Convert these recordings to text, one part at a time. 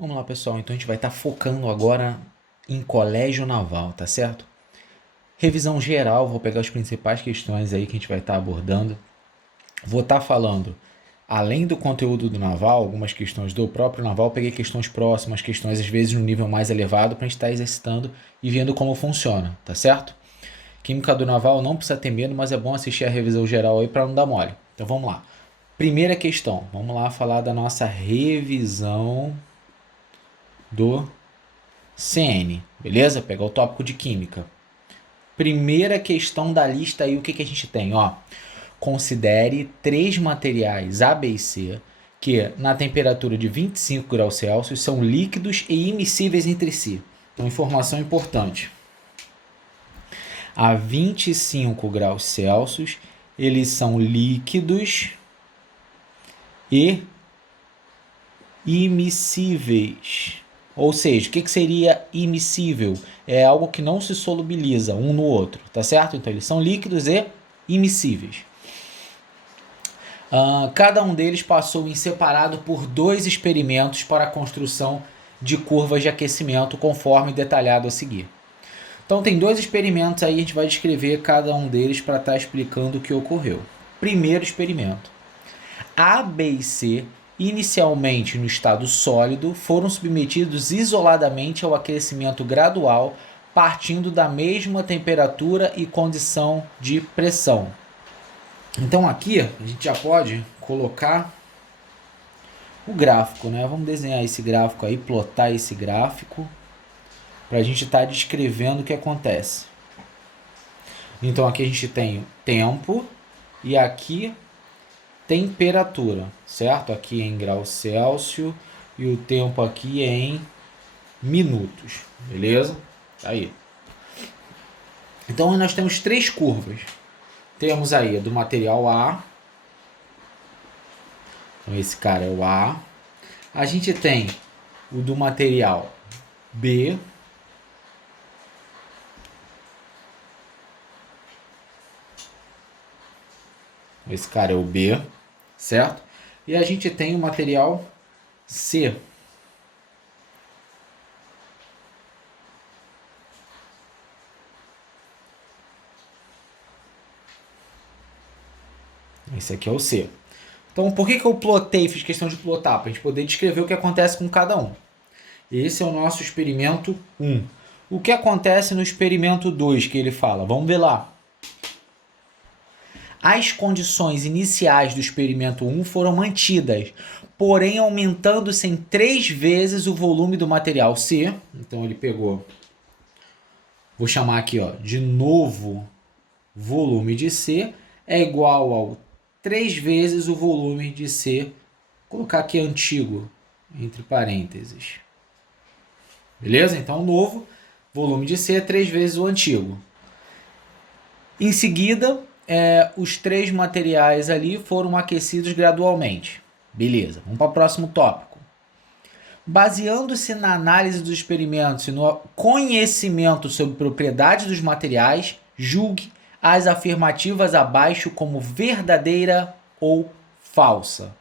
Vamos lá, pessoal. Então a gente vai estar focando agora em colégio naval, tá certo? Revisão geral, vou pegar as principais questões aí que a gente vai estar abordando. Vou estar falando, além do conteúdo do naval, algumas questões do próprio naval, peguei questões próximas, questões às vezes no nível mais elevado para a gente estar exercitando e vendo como funciona, tá certo? Química do naval não precisa ter medo, mas é bom assistir a revisão geral aí para não dar mole. Então vamos lá. Primeira questão, vamos lá falar da nossa revisão do CN, beleza? Pegar o tópico de química. Primeira questão da lista aí, o que a gente tem? Ó, considere 3 materiais A, B e C que na temperatura de 25 graus Celsius são líquidos e immiscíveis entre si. Então, informação importante. A 25 graus Celsius, eles são líquidos e immiscíveis. Ou seja, o que seria immiscível? É algo que não se solubiliza um no outro, tá certo? Então eles são líquidos e immiscíveis. Cada um deles passou em separado por 2 experimentos para a construção de curvas de aquecimento, conforme detalhado a seguir. Então tem 2 experimentos aí, a gente vai descrever cada um deles para estar explicando o que ocorreu. Primeiro experimento. A, B e C, inicialmente no estado sólido, foram submetidos isoladamente ao aquecimento gradual, partindo da mesma temperatura e condição de pressão. Então aqui a gente já pode colocar o gráfico, né? Vamos desenhar esse gráfico aí, plotar esse gráfico, para a gente estar descrevendo o que acontece. Então aqui a gente tem tempo e aqui temperatura, certo? Aqui é em graus Celsius e o tempo aqui é em minutos, beleza? Aí. Então nós temos 3 curvas. Temos aí a do material A. Então esse cara é o A. A gente tem o do material B. Esse cara é o B, certo? E a gente tem o material C. Esse aqui é o C. Então, por que eu plotei, fiz questão de plotar? Para a gente poder descrever o que acontece com cada um. Esse é o nosso experimento 1. O que acontece no experimento 2 que ele fala? Vamos ver lá. As condições iniciais do experimento 1 foram mantidas, porém aumentando-se em 3 vezes o volume do material C. Então ele pegou, vou chamar aqui ó, de novo volume de C, é igual ao 3 vezes o volume de C, vou colocar aqui antigo, entre parênteses. Beleza? Então o novo volume de C é 3 vezes o antigo. Em seguida, os 3 materiais ali foram aquecidos gradualmente. Beleza, vamos para o próximo tópico. Baseando-se na análise dos experimentos e no conhecimento sobre propriedades dos materiais, julgue as afirmativas abaixo como verdadeira ou falsa.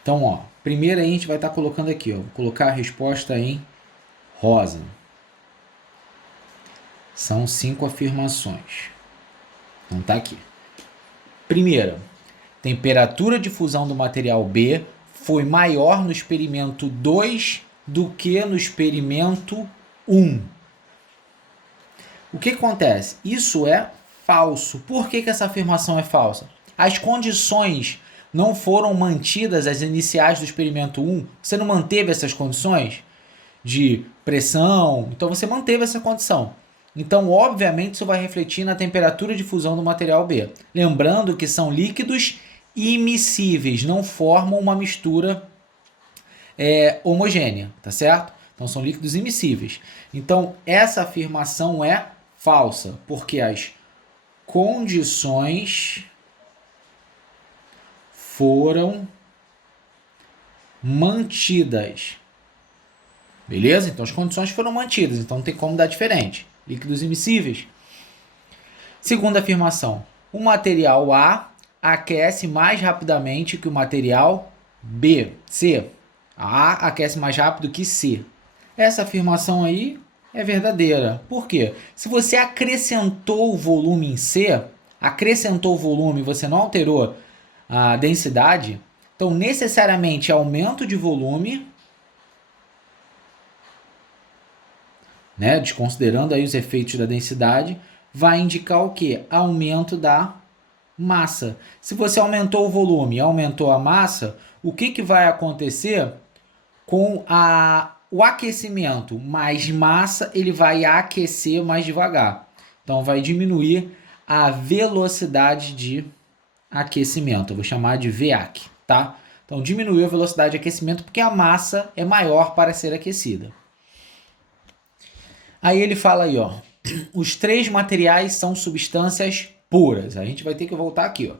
Então, ó, primeiro a gente vai estar colocando aqui, ó, vou colocar a resposta em rosa. São 5 afirmações. Então tá aqui. Primeira, temperatura de fusão do material B foi maior no experimento 2 do que no experimento 1. O que acontece? Isso é falso. Por que essa afirmação é falsa? As condições não foram mantidas, as iniciais do experimento 1. Você não manteve essas condições de pressão, então você manteve essa condição. Então, obviamente, isso vai refletir na temperatura de fusão do material B. Lembrando que são líquidos immiscíveis, não formam uma mistura homogênea, tá certo? Então, são líquidos immiscíveis. Então, essa afirmação é falsa, porque as condições foram mantidas. Beleza? Então, as condições foram mantidas, então não tem como dar diferente. Líquidos immiscíveis. Segunda afirmação. O material A aquece mais rapidamente que o material B. C. A aquece mais rápido que C. Essa afirmação aí é verdadeira. Por quê? Se você acrescentou o volume em C, acrescentou o volume, você não alterou a densidade, então necessariamente aumento de volume, né, desconsiderando aí os efeitos da densidade, vai indicar o quê? Aumento da massa. Se você aumentou o volume e aumentou a massa, o que vai acontecer com o aquecimento? Mais massa, ele vai aquecer mais devagar. Então, vai diminuir a velocidade de aquecimento. Eu vou chamar de VAC, tá? Então, diminuiu a velocidade de aquecimento porque a massa é maior para ser aquecida. Aí ele fala aí, ó, os 3 materiais são substâncias puras. A gente vai ter que voltar aqui, ó.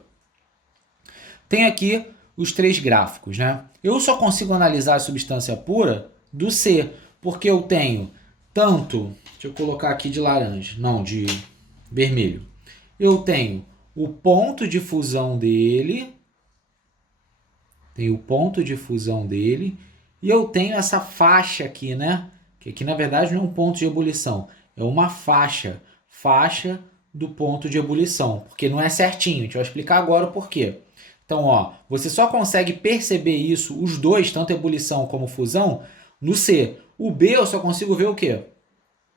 Tem aqui os 3 gráficos, né? Eu só consigo analisar a substância pura do C, porque eu tenho tanto, deixa eu colocar aqui de laranja, não, de vermelho. Eu tenho o ponto de fusão dele, e eu tenho essa faixa aqui, né? Que aqui na verdade não é um ponto de ebulição, é uma faixa do ponto de ebulição, porque não é certinho. A gente vai explicar agora o porquê. Então, ó, você só consegue perceber isso, os dois, tanto ebulição como fusão, no C. O B eu só consigo ver o quê?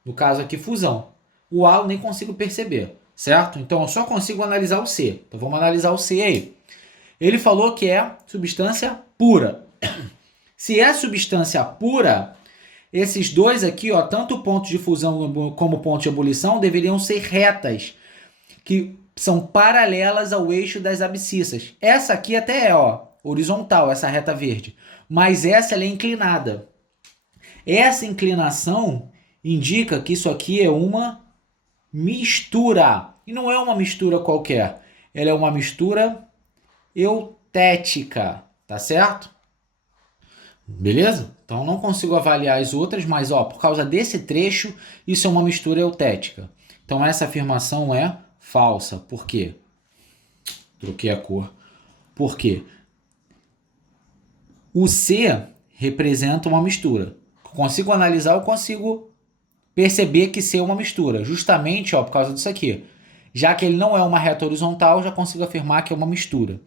No caso aqui, fusão. O A eu nem consigo perceber, certo? Então, eu só consigo analisar o C. Então, vamos analisar o C aí. Ele falou que é substância pura. Se é substância pura, esses dois aqui, ó, tanto o ponto de fusão como o ponto de ebulição, deveriam ser retas, que são paralelas ao eixo das abscissas. Essa aqui até é, ó, horizontal, essa reta verde, mas essa ela é inclinada. Essa inclinação indica que isso aqui é uma mistura. E não é uma mistura qualquer, ela é uma mistura eutética, tá certo? Beleza? Então não consigo avaliar as outras, mas ó, por causa desse trecho, isso é uma mistura eutética. Então essa afirmação é falsa. Por quê? Troquei a cor. Por quê? O C representa uma mistura. Consigo analisar, eu consigo perceber que C é uma mistura. Justamente, ó, por causa disso aqui. Já que ele não é uma reta horizontal, já consigo afirmar que é uma mistura.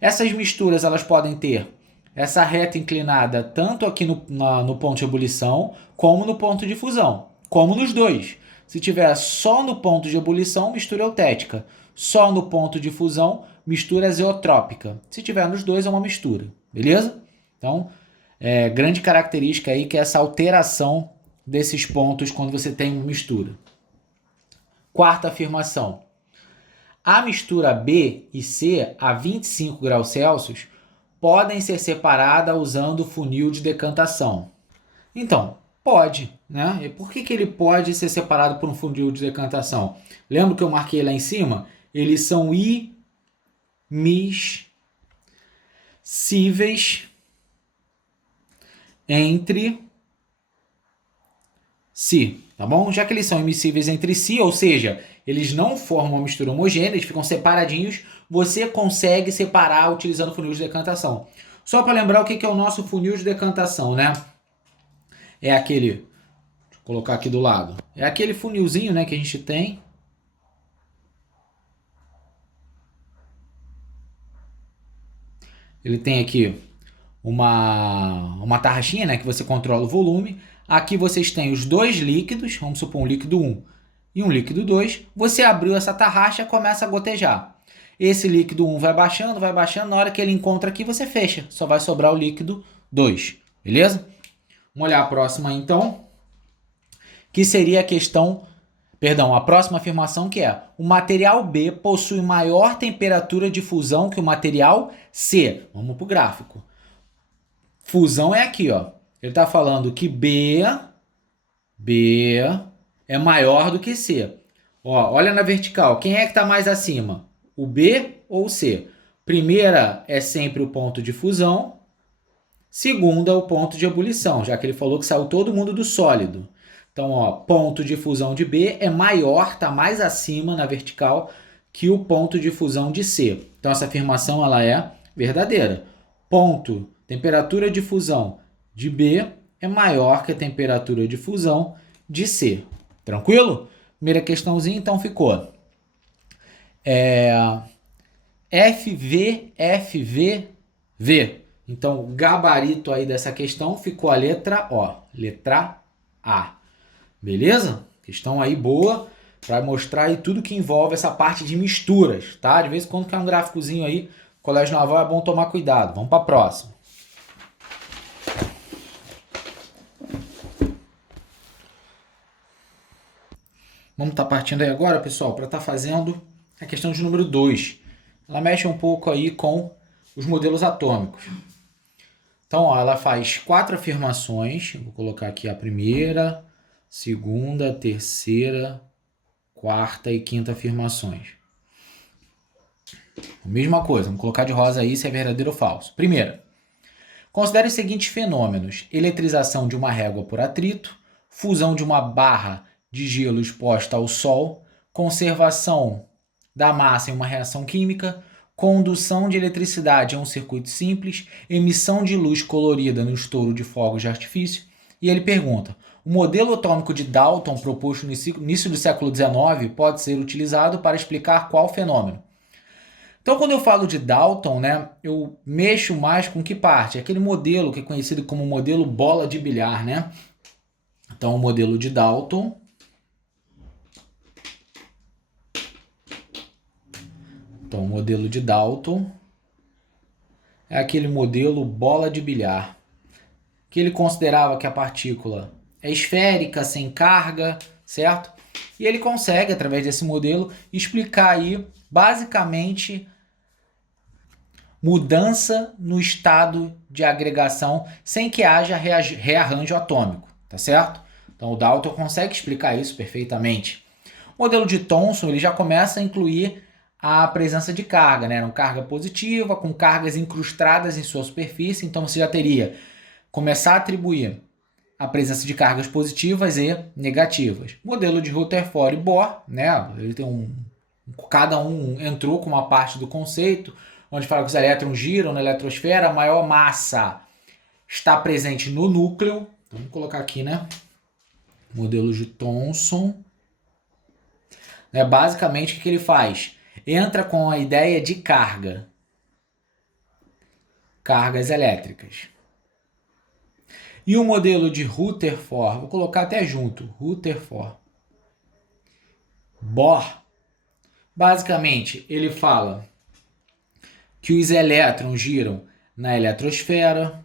Essas misturas, elas podem ter essa reta inclinada tanto aqui no ponto de ebulição, como no ponto de fusão, como nos dois. Se tiver só no ponto de ebulição, mistura eutética. Só no ponto de fusão, mistura azeotrópica. Se tiver nos dois, é uma mistura. Beleza? Então, grande característica aí que é essa alteração desses pontos quando você tem uma mistura. Quarta afirmação. A mistura B e C a 25 graus Celsius podem ser separadas usando o funil de decantação. Então, pode, né? E por que ele pode ser separado por um funil de decantação? Lembra que eu marquei lá em cima? Eles são immiscíveis entre si, tá bom? Já que eles são immiscíveis entre si, ou seja, eles não formam uma mistura homogênea, eles ficam separadinhos, você consegue separar utilizando o funil de decantação. Só para lembrar o que é o nosso funil de decantação, né? É aquele, deixa eu colocar aqui do lado, é aquele funilzinho, né, que a gente tem. Ele tem aqui uma tarraxinha, né, que você controla o volume. Aqui vocês têm os dois líquidos, vamos supor um líquido 1 e um líquido 2. Você abriu essa tarraxa e começa a gotejar. Esse líquido 1 vai baixando, na hora que ele encontra aqui você fecha, só vai sobrar o líquido 2, beleza? Vamos olhar a próxima então, que seria a questão, a próxima afirmação que é: o material B possui maior temperatura de fusão que o material C. Vamos para o gráfico. Fusão é aqui, ó. Ele está falando que B é maior do que C. Ó, olha na vertical, quem é que está mais acima? O B ou o C? Primeira é sempre o ponto de fusão, segunda é o ponto de ebulição, já que ele falou que saiu todo mundo do sólido. Então, ó, ponto de fusão de B é maior, está mais acima na vertical que o ponto de fusão de C. Então, essa afirmação ela é verdadeira. Temperatura de fusão de B é maior que a temperatura de fusão de C. Tranquilo? Primeira questãozinha, então, ficou FV. Então, o gabarito aí dessa questão ficou a letra O, letra A. Beleza? Questão aí boa para mostrar aí tudo que envolve essa parte de misturas, tá? De vez em quando cai um gráficozinho aí, colégio naval é bom tomar cuidado. Vamos para a próxima. Vamos estar partindo aí agora, pessoal, para estar fazendo a questão de número 2. Ela mexe um pouco aí com os modelos atômicos. Então, ó, ela faz 4 afirmações. Eu vou colocar aqui a primeira, segunda, terceira, quarta e quinta afirmações. A mesma coisa, vamos colocar de rosa aí se é verdadeiro ou falso. Primeira, considere os seguintes fenômenos: eletrização de uma régua por atrito, fusão de uma barra de gelo exposta ao sol, conservação da massa em uma reação química, condução de eletricidade em um circuito simples, emissão de luz colorida no estouro de fogos de artifício. E ele pergunta: o modelo atômico de Dalton proposto no início do século XIX pode ser utilizado para explicar qual fenômeno? Então, quando eu falo de Dalton, né, eu mexo mais com que parte? Aquele modelo que é conhecido como modelo bola de bilhar, né? Então, o modelo de Dalton é aquele modelo bola de bilhar, que ele considerava que a partícula é esférica, sem carga, certo? E ele consegue, através desse modelo, explicar aí, basicamente, mudança no estado de agregação sem que haja rearranjo atômico, tá certo? Então o Dalton consegue explicar isso perfeitamente. O modelo de Thomson ele já começa a incluir a presença de carga, né? Uma carga positiva com cargas incrustadas em sua superfície, então você já teria começar a atribuir a presença de cargas positivas e negativas. Modelo de Rutherford e Bohr, né? Ele tem cada um entrou com uma parte do conceito, onde fala que os elétrons giram na eletrosfera, a maior massa está presente no núcleo. Então, vamos colocar aqui, né? Modelo de Thomson. Né? Basicamente, o que ele faz? Entra com a ideia de carga. Cargas elétricas. E o modelo de Rutherford, vou colocar até junto, Rutherford. Bohr. Basicamente, ele fala que os elétrons giram na eletrosfera,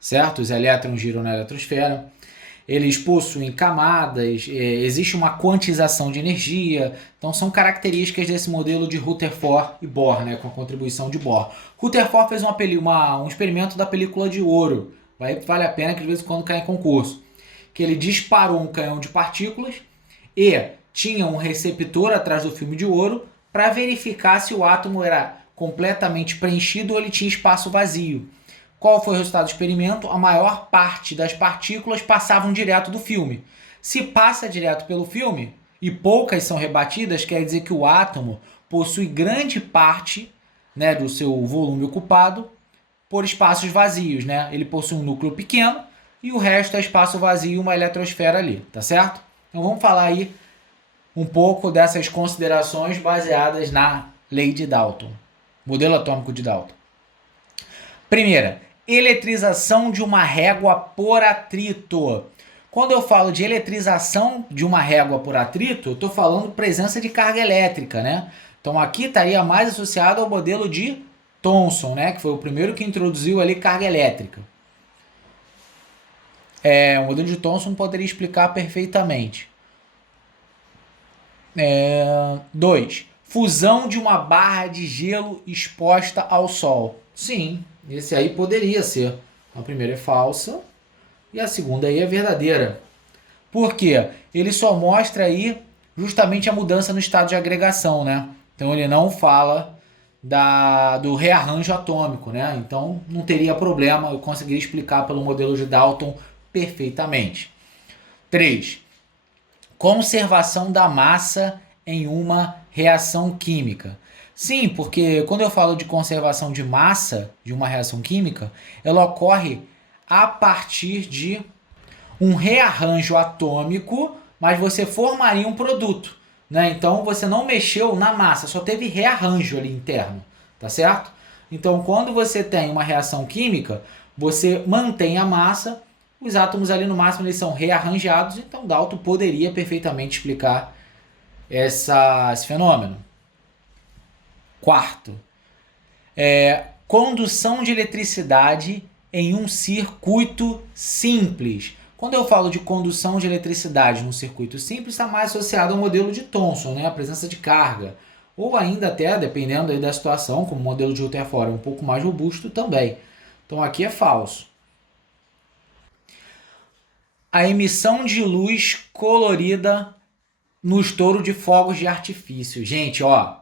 certo? Os elétrons giram na eletrosfera, eles possuem camadas, existe uma quantização de energia, então são características desse modelo de Rutherford e Bohr, né, com a contribuição de Bohr. Rutherford fez um experimento da película de ouro, vale a pena que de vez em quando cai em concurso, que ele disparou um canhão de partículas e tinha um receptor atrás do filme de ouro para verificar se o átomo era completamente preenchido ou ele tinha espaço vazio. Qual foi o resultado do experimento? A maior parte das partículas passavam direto do filme. Se passa direto pelo filme e poucas são rebatidas, quer dizer que o átomo possui grande parte, né, do seu volume ocupado por espaços vazios, né? Ele possui um núcleo pequeno e o resto é espaço vazio e uma eletrosfera ali, tá certo? Então vamos falar aí um pouco dessas considerações baseadas na lei de Dalton, modelo atômico de Dalton. Primeira, eletrização de uma régua por atrito. Quando eu falo de eletrização de uma régua por atrito, eu estou falando presença de carga elétrica, né? Então aqui estaria mais associado ao modelo de Thomson, né? Que foi o primeiro que introduziu ali carga elétrica. O modelo de Thomson poderia explicar perfeitamente. 2. Fusão de uma barra de gelo exposta ao sol. Sim, esse aí poderia ser. A primeira é falsa e a segunda aí é verdadeira. Por quê? Ele só mostra aí justamente a mudança no estado de agregação, né? Então ele não fala do rearranjo atômico, né? Então não teria problema, eu conseguiria explicar pelo modelo de Dalton perfeitamente. 3. Conservação da massa em uma reação química. Sim, porque quando eu falo de conservação de massa de uma reação química, ela ocorre a partir de um rearranjo atômico, mas você formaria um produto, né? Então você não mexeu na massa, só teve rearranjo ali interno, tá certo? Então quando você tem uma reação química, você mantém a massa, os átomos ali no máximo eles são rearranjados, então Dalton poderia perfeitamente explicar esse fenômeno. Quarto, condução de eletricidade em um circuito simples. Quando eu falo de condução de eletricidade num circuito simples, está mais associado ao modelo de Thomson, né? A presença de carga. Ou ainda até, dependendo aí da situação, como o modelo de Rutherford é um pouco mais robusto também. Então aqui é falso. A emissão de luz colorida no estouro de fogos de artifício. Gente, ó,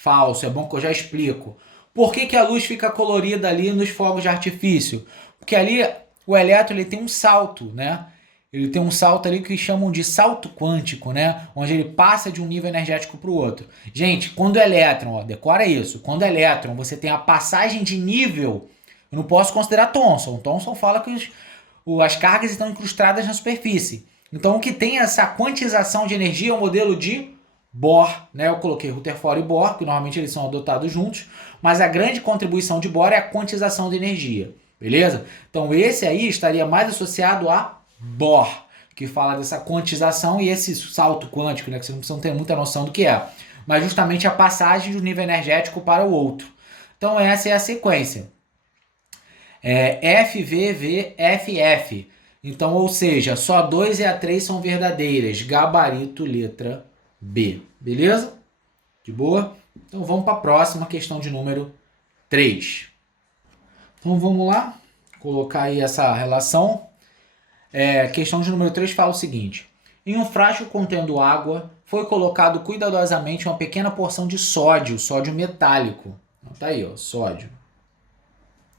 falso, é bom que eu já explico. Por que a luz fica colorida ali nos fogos de artifício? Porque ali o elétron ele tem um salto, né? Ele tem um salto ali que chamam de salto quântico, né? Onde ele passa de um nível energético para o outro. Gente, quando o elétron, ó, decora isso, quando o elétron você tem a passagem de nível, eu não posso considerar Thomson. Thomson fala que as cargas estão incrustadas na superfície. Então o que tem essa quantização de energia é o modelo de Bohr, né? Eu coloquei Rutherford e Bohr, que normalmente eles são adotados juntos, mas a grande contribuição de Bohr é a quantização de energia, beleza? Então esse aí estaria mais associado a Bohr, que fala dessa quantização e esse salto quântico, né? Que vocês não tem muita noção do que é, mas justamente a passagem de um nível energético para o outro. Então essa é a sequência. FVVFF. Então, ou seja, só 2 e a 3 são verdadeiras. Gabarito, letra B. Beleza? De boa? Então vamos para a próxima, questão de número 3. Então vamos lá, colocar aí essa relação. Questão de número 3 fala o seguinte. Em um frasco contendo água, foi colocado cuidadosamente uma pequena porção de sódio, sódio metálico. Então, tá aí, ó, sódio.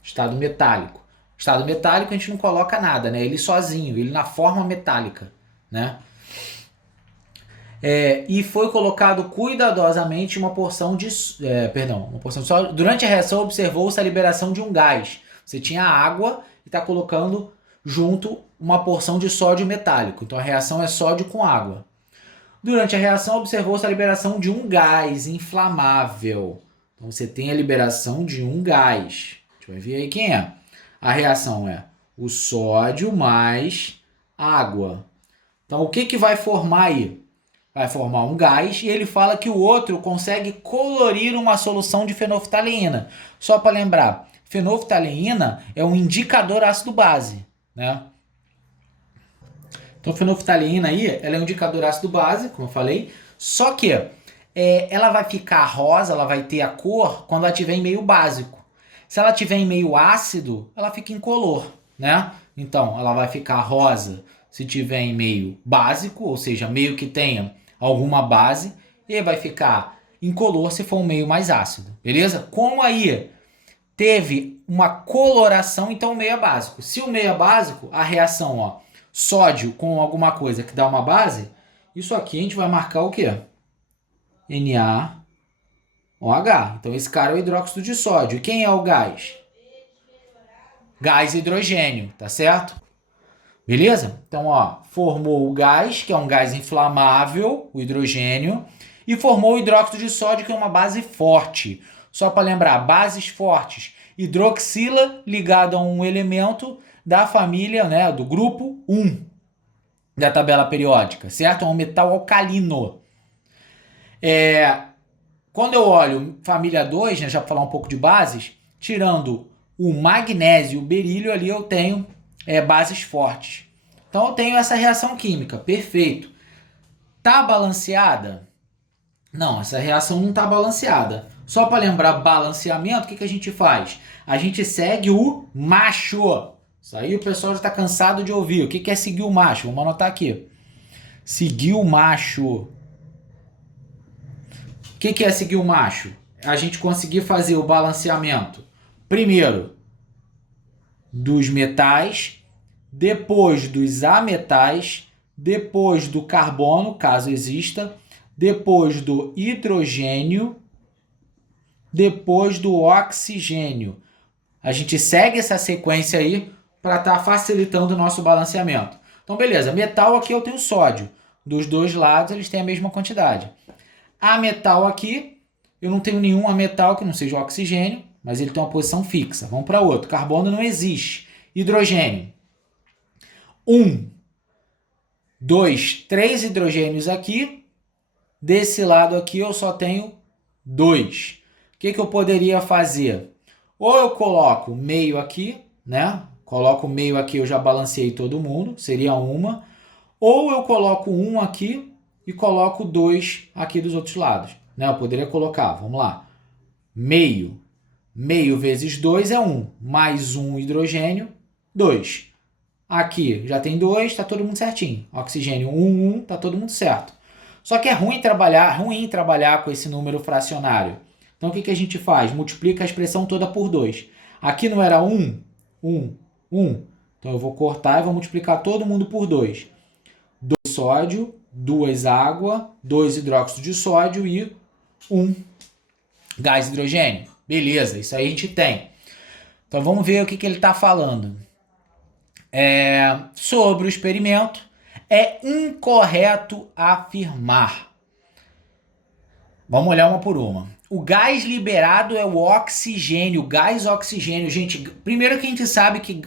Estado metálico. Estado metálico a gente não coloca nada, né? Ele sozinho, ele na forma metálica, né? E foi colocado cuidadosamente uma porção de uma porção de sódio. Durante a reação observou-se a liberação de um gás. Você tinha água e está colocando junto uma porção de sódio metálico. Então a reação é sódio com água. Durante a reação observou-se a liberação de um gás inflamável. Então você tem a liberação de um gás. A gente vai ver aí quem é. A reação é o sódio mais água. Então o que vai formar aí? Vai formar um gás e ele fala que o outro consegue colorir uma solução de fenolftaleína. Só para lembrar, fenolftaleína é um indicador ácido-base, né? Então, fenolftaleína aí, ela é um indicador ácido-base, como eu falei, só que ela vai ficar rosa, ela vai ter a cor quando ela estiver em meio básico. Se ela estiver em meio ácido, ela fica incolor, né? Então, ela vai ficar rosa se tiver em meio básico, ou seja, meio que tenha alguma base, e vai ficar incolor se for um meio mais ácido, beleza? Como aí teve uma coloração, então o meio é básico. Se o meio é básico, a reação, ó, sódio com alguma coisa que dá uma base, isso aqui a gente vai marcar o quê? NaOH. Então esse cara é o hidróxido de sódio. E quem é o gás? Gás hidrogênio, tá certo? Beleza? Então, ó, formou o gás, que é um gás inflamável, o hidrogênio, e formou o hidróxido de sódio, que é uma base forte. Só para lembrar, bases fortes. Hidroxila ligado a um elemento da família, né, do grupo 1 da tabela periódica, certo? É um metal alcalino. Quando eu olho família 2, né, já para falar um pouco de bases, tirando o magnésio e o berílio, ali eu tenho bases fortes. Então eu tenho essa reação química, perfeito. Tá balanceada? Não, essa reação não está balanceada. Só para lembrar balanceamento, o que a gente faz? A gente segue o macho. Isso aí o pessoal já está cansado de ouvir. O que é seguir o macho? Vamos anotar aqui. Seguir o macho. O que é seguir o macho? A gente conseguir fazer o balanceamento. Primeiro, dos metais, depois dos ametais, depois do carbono, caso exista, depois do hidrogênio depois do oxigênio. A gente segue essa sequência aí para estar facilitando o nosso balanceamento. Então, beleza. Metal aqui eu tenho sódio. Dos dois lados eles têm a mesma quantidade. A metal aqui, eu não tenho nenhum ametal que não seja o oxigênio, mas ele tem uma posição fixa. Vamos para outro. Carbono não existe. Hidrogênio. 1, 2, 3 hidrogênios aqui. Desse lado aqui eu só tenho 2. O que eu poderia fazer? Ou eu coloco meio aqui, né? Coloco meio aqui, eu já balanceei todo mundo, seria uma. Ou eu coloco 1 aqui e coloco 2 aqui dos outros lados. Né? Eu poderia colocar, vamos lá, meio. Meio vezes 2 é 1, mais 1 hidrogênio, 2. Aqui já tem 2, está todo mundo certinho. Oxigênio 1, 1, está todo mundo certo. Só que é ruim trabalhar com esse número fracionário. Então o que a gente faz? Multiplica a expressão toda por 2. Aqui não era 1, 1, 1. Então eu vou cortar e vou multiplicar todo mundo por 2. 2 sódio, 2 água, 2 hidróxido de sódio e 1 gás hidrogênio. Beleza, isso aí a gente tem. Então vamos ver o que ele está falando. Sobre o experimento, é incorreto afirmar. Vamos olhar uma por uma. O gás liberado é o oxigênio, gás oxigênio. Gente, primeiro que a gente sabe que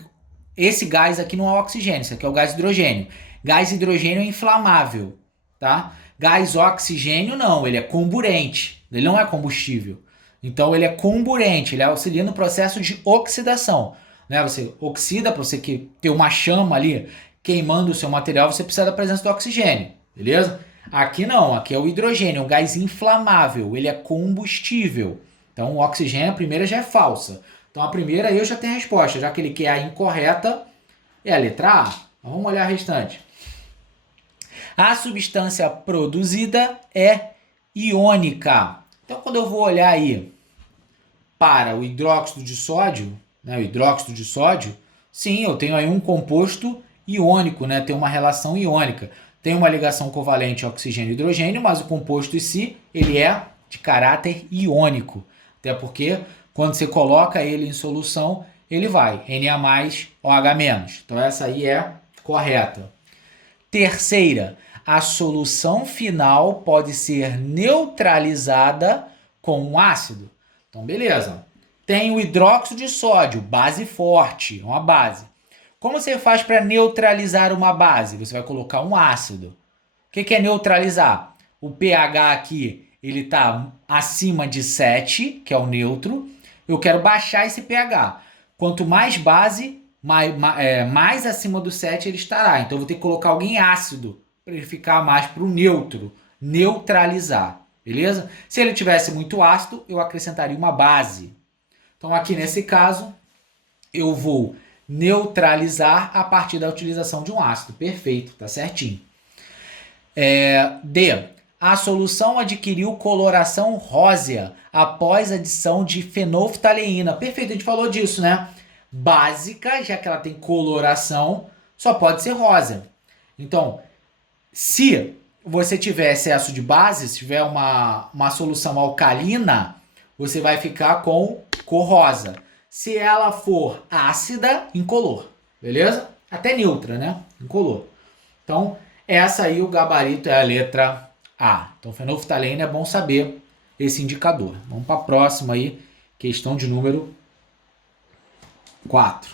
esse gás aqui não é oxigênio, isso aqui é o gás hidrogênio. Gás hidrogênio é inflamável, tá? Gás oxigênio não, ele é comburente, ele não é combustível. Então ele é comburente, ele auxilia no processo de oxidação. Né? Você oxida, para você ter uma chama ali queimando o seu material, você precisa da presença do oxigênio, beleza? Aqui não, aqui é o hidrogênio, é um gás inflamável, ele é combustível. Então o oxigênio, a primeira já é falsa. Então a primeira eu já tenho a resposta, já que ele quer a incorreta, é a letra A. Vamos olhar a restante. A substância produzida é iônica. Então quando eu vou olhar aí para o hidróxido de sódio, né, o hidróxido de sódio, sim, eu tenho aí um composto iônico, né, tem uma relação iônica. Tem uma ligação covalente oxigênio e hidrogênio, mas o composto em si, ele é de caráter iônico. Até porque, quando você coloca ele em solução, ele vai Na+OH-. Então, essa aí é correta. Terceira, a solução final pode ser neutralizada com um ácido. Então, beleza. Tem o hidróxido de sódio, base forte, uma base. Como você faz para neutralizar uma base? Você vai colocar um ácido. O que é neutralizar? O pH aqui ele está acima de 7, que é o neutro. Eu quero baixar esse pH. Quanto mais base, mais acima do 7 ele estará. Então eu vou ter que colocar alguém ácido para ele ficar mais para o neutro. Neutralizar. Beleza? Se ele tivesse muito ácido, eu acrescentaria uma base. Então aqui nesse caso, eu vou neutralizar a partir da utilização de um ácido. Perfeito, tá certinho. D. A solução adquiriu coloração rósea após adição de fenolftaleína. Perfeito, a gente falou disso, né? Básica, já que ela tem coloração, só pode ser rosa. Então, se você tiver excesso de base, se tiver uma solução alcalina, você vai ficar com cor rosa. Se ela for ácida, incolor, beleza? Até neutra, né? Incolor. Então, essa aí, o gabarito é a letra A. Então, fenolftaleína é bom saber esse indicador. Vamos para a próxima aí, questão de número 4.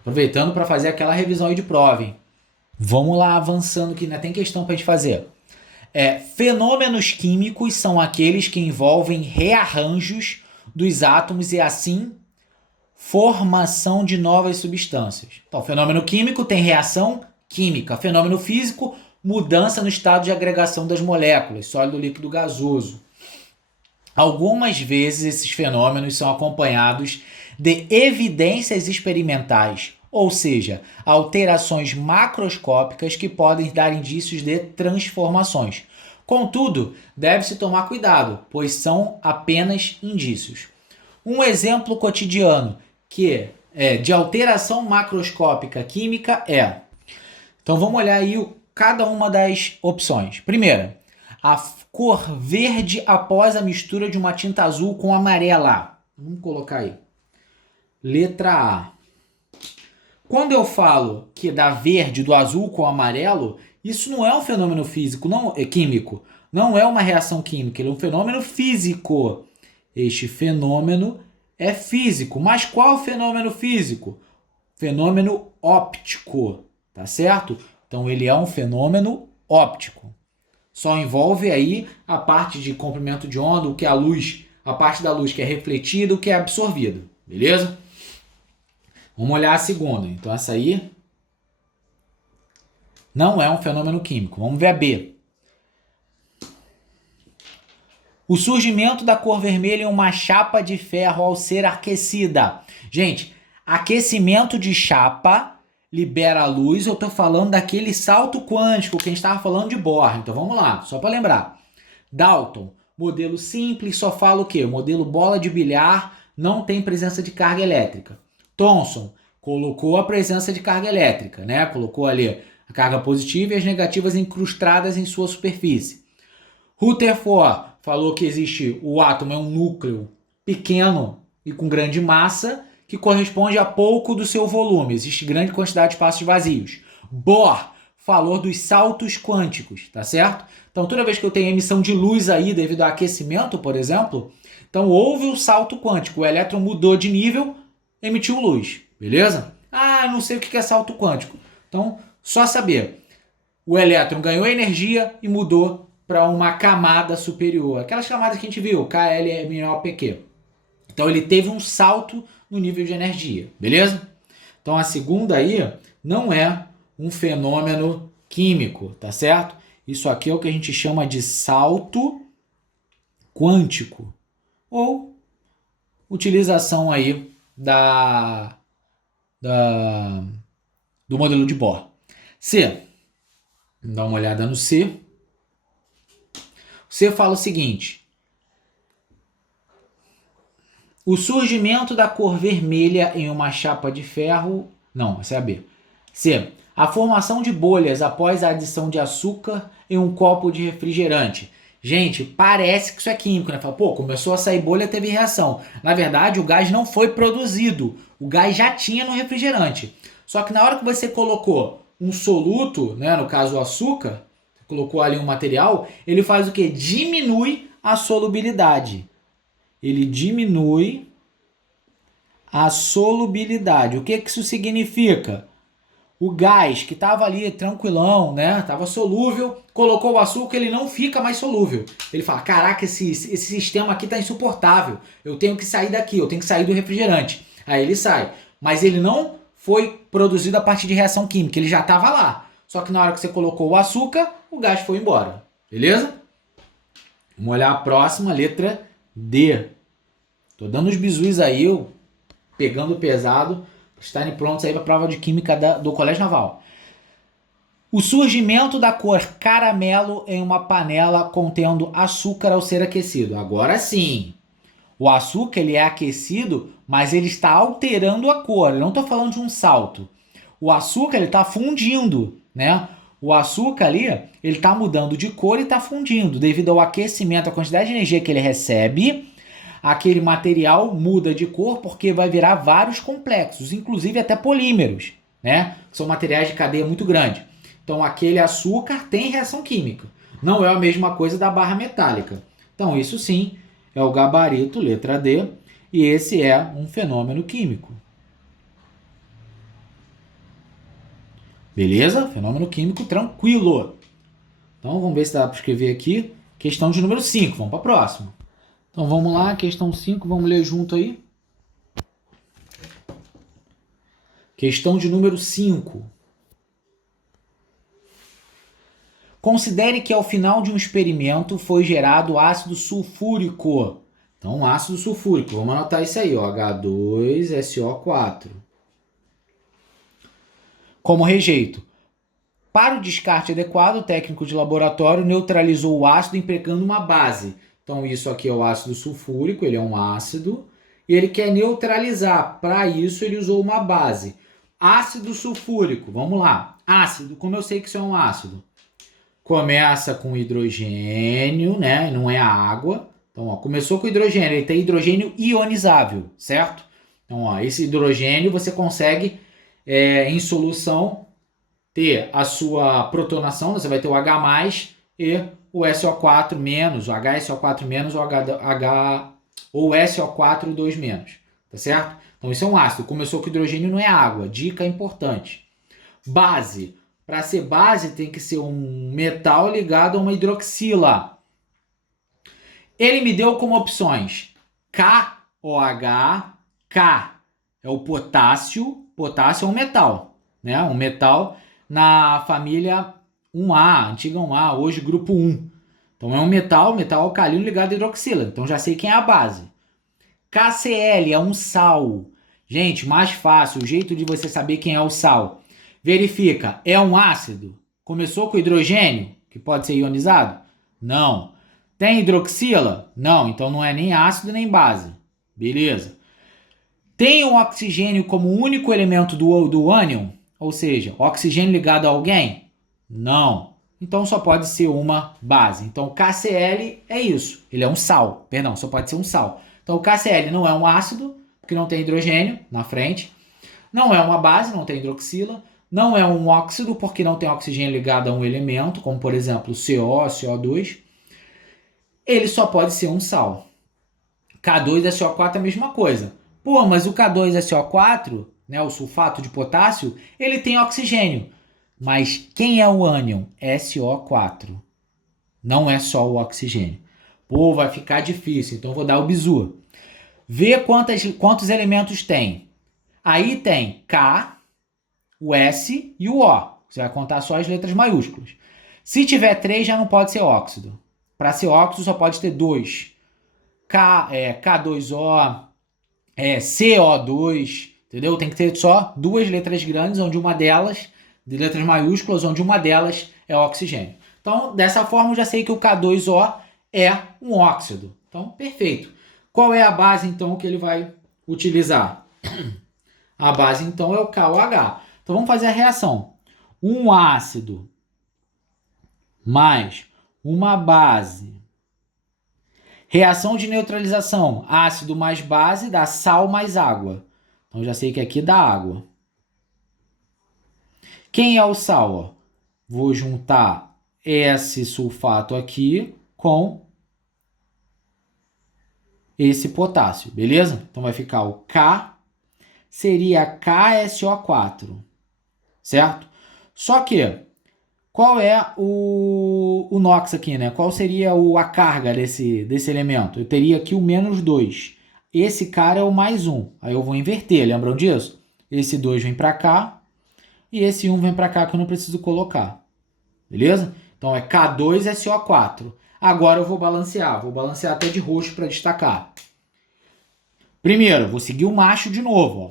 Aproveitando para fazer aquela revisão aí de prova, hein? Vamos lá, avançando que ainda tem questão para a gente fazer. Fenômenos químicos são aqueles que envolvem rearranjos dos átomos e assim formação de novas substâncias. Então, fenômeno químico tem reação química. Fenômeno físico, mudança no estado de agregação das moléculas, sólido, líquido, gasoso. Algumas vezes esses fenômenos são acompanhados de evidências experimentais, ou seja, alterações macroscópicas que podem dar indícios de transformações. Contudo, deve-se tomar cuidado, pois são apenas indícios. Um exemplo cotidiano de alteração macroscópica química é... Então vamos olhar aí cada uma das opções. Primeira, a cor verde após a mistura de uma tinta azul com amarela? Vamos colocar aí. Letra A. Quando eu falo que dá verde do azul com amarelo, isso não é um fenômeno físico, não é químico. Não é uma reação química, ele é um fenômeno físico. Este fenômeno é físico. Mas qual fenômeno físico? Fenômeno óptico, tá certo? Então ele é um fenômeno óptico. Só envolve aí a parte de comprimento de onda, o que é a luz, a parte da luz que é refletida, o que é absorvido, beleza? Vamos olhar a segunda. Então essa aí não é um fenômeno químico. Vamos ver a B. O surgimento da cor vermelha em uma chapa de ferro ao ser aquecida. Gente, aquecimento de chapa libera luz. Eu estou falando daquele salto quântico que a gente estava falando de Bohr. Então vamos lá, só para lembrar. Dalton, modelo simples, só fala o quê? Modelo bola de bilhar, não tem presença de carga elétrica. Thomson colocou a presença de carga elétrica, né? Colocou ali a carga positiva e as negativas incrustadas em sua superfície. Rutherford falou que existe o átomo, é um núcleo pequeno e com grande massa que corresponde a pouco do seu volume. Existe grande quantidade de espaços vazios. Bohr falou dos saltos quânticos, tá certo? Então toda vez que eu tenho emissão de luz aí devido ao aquecimento, por exemplo, então houve o salto quântico, o elétron mudou de nível, emitiu luz, beleza? Ah, não sei o que é salto quântico. Então, só saber. O elétron ganhou energia e mudou para uma camada superior. Aquelas camadas que a gente viu, KLMOPQ. Então ele teve um salto no nível de energia, beleza? Então a segunda aí não é um fenômeno químico, tá certo? Isso aqui é o que a gente chama de salto quântico. Ou utilização aí do modelo de Bohr. C. Vamos dar uma olhada no C. Você fala o seguinte: o surgimento da cor vermelha em uma chapa de ferro... Não, essa é a B. C. A formação de bolhas após a adição de açúcar em um copo de refrigerante. Gente, parece que isso é químico, né? Fala, pô, começou a sair bolha, teve reação. Na verdade, o gás não foi produzido. O gás já tinha no refrigerante. Só que na hora que você colocou um soluto, né, no caso o açúcar, colocou ali um material, ele faz o quê? Diminui a solubilidade. Ele diminui a solubilidade. O que isso significa? O gás que estava ali tranquilão, né? Estava solúvel, colocou o açúcar, ele não fica mais solúvel. Ele fala, caraca, esse sistema aqui está insuportável. Eu tenho que sair daqui, eu tenho que sair do refrigerante. Aí ele sai. Mas ele não foi produzido a partir de reação química, ele já estava lá. Só que na hora que você colocou o açúcar, o gás foi embora. Beleza? Vamos olhar a próxima, letra D. Tô dando os bizus aí, eu pegando pesado, para estarem prontos aí para a prova de química do Colégio Naval. O surgimento da cor caramelo em uma panela contendo açúcar ao ser aquecido. Agora sim. O açúcar ele é aquecido, mas ele está alterando a cor. Eu não estou falando de um salto. O açúcar ele está fundindo, né? O açúcar ali, ele está mudando de cor e está fundindo. Devido ao aquecimento, a quantidade de energia que ele recebe, aquele material muda de cor porque vai virar vários complexos, inclusive até polímeros, né? São materiais de cadeia muito grande. Então aquele açúcar tem reação química. Não é a mesma coisa da barra metálica. Então isso sim é o gabarito, letra D, e esse é um fenômeno químico. Beleza? Fenômeno químico tranquilo. Então vamos ver se dá para escrever aqui. Questão de número 5. Vamos para a próxima. Então vamos lá, questão 5, vamos ler junto aí. Questão de número 5. Considere que ao final de um experimento foi gerado ácido sulfúrico. Então ácido sulfúrico, vamos anotar isso aí, ó, H2SO4. Como rejeito. Para o descarte adequado, o técnico de laboratório neutralizou o ácido empregando uma base. Então isso aqui é o ácido sulfúrico, ele é um ácido, e ele quer neutralizar. Para isso ele usou uma base. Ácido sulfúrico, vamos lá. Ácido, como eu sei que isso é um ácido? começa com hidrogênio, né? Não é a água. Então, ó, começou com hidrogênio, ele tem hidrogênio ionizável, certo? Então, ó, esse hidrogênio você consegue, em solução, ter a sua protonação, você vai ter o H+, e o SO4-, o HSO4- ou SO4 2-, tá certo? Então isso é um ácido. Começou com hidrogênio, não é água. Dica importante. Base. Para ser base tem que ser um metal ligado a uma hidroxila. Ele me deu como opções KOH, K é o potássio, potássio é um metal, né? Um metal na família 1A, antiga 1A, hoje grupo 1. Então é um metal alcalino ligado a hidroxila. Então já sei quem é a base. KCl é um sal. Gente, mais fácil, o jeito de você saber quem é o sal. Verifica, é um ácido? Começou com hidrogênio, que pode ser ionizado? Não. Tem hidroxila? Não, então não é nem ácido nem base. Beleza. Tem um oxigênio como único elemento do ânion? Ou seja, oxigênio ligado a alguém? Não. Então só pode ser uma base. Então KCl é isso. Ele é um sal. Perdão, só pode ser um sal. Então o KCl não é um ácido, porque não tem hidrogênio na frente. Não é uma base, não tem hidroxila. Não é um óxido, porque não tem oxigênio ligado a um elemento, como por exemplo o CO, CO2. Ele só pode ser um sal. K2SO4 é a mesma coisa. Pô, mas o K2SO4, né, o sulfato de potássio, ele tem oxigênio. Mas quem é o ânion? SO4. Não é só o oxigênio. Pô, vai ficar difícil, então vou dar o bizu. Vê quantos elementos tem. Aí tem K, o S e o O. Você vai contar só as letras maiúsculas. Se tiver 3, já não pode ser óxido. Para ser óxido, só pode ter 2. K2O, CO2, entendeu? Tem que ter só 2 letras grandes, onde uma delas, de letras maiúsculas, onde uma delas é oxigênio. Então, dessa forma, eu já sei que o K2O é um óxido. Então, perfeito. Qual é a base, então, que ele vai utilizar? A base, então, é o KOH. Então, vamos fazer a reação. Um ácido mais uma base. Reação de neutralização. Ácido mais base dá sal mais água. Então, já sei que aqui dá água. Quem é o sal? Ó? Vou juntar esse sulfato aqui com esse potássio, beleza? Então vai ficar o K, seria KSO4, certo? Só que, qual é o NOx aqui, né? Qual seria a carga desse elemento? Eu teria aqui o -2. Esse cara é o +1. Aí eu vou inverter, lembram disso? Esse 2 vem para cá e esse 1 vem para cá que eu não preciso colocar. Beleza? Então é K2SO4. Agora eu vou balancear até de roxo para destacar. Primeiro, vou seguir o macho de novo. Ó.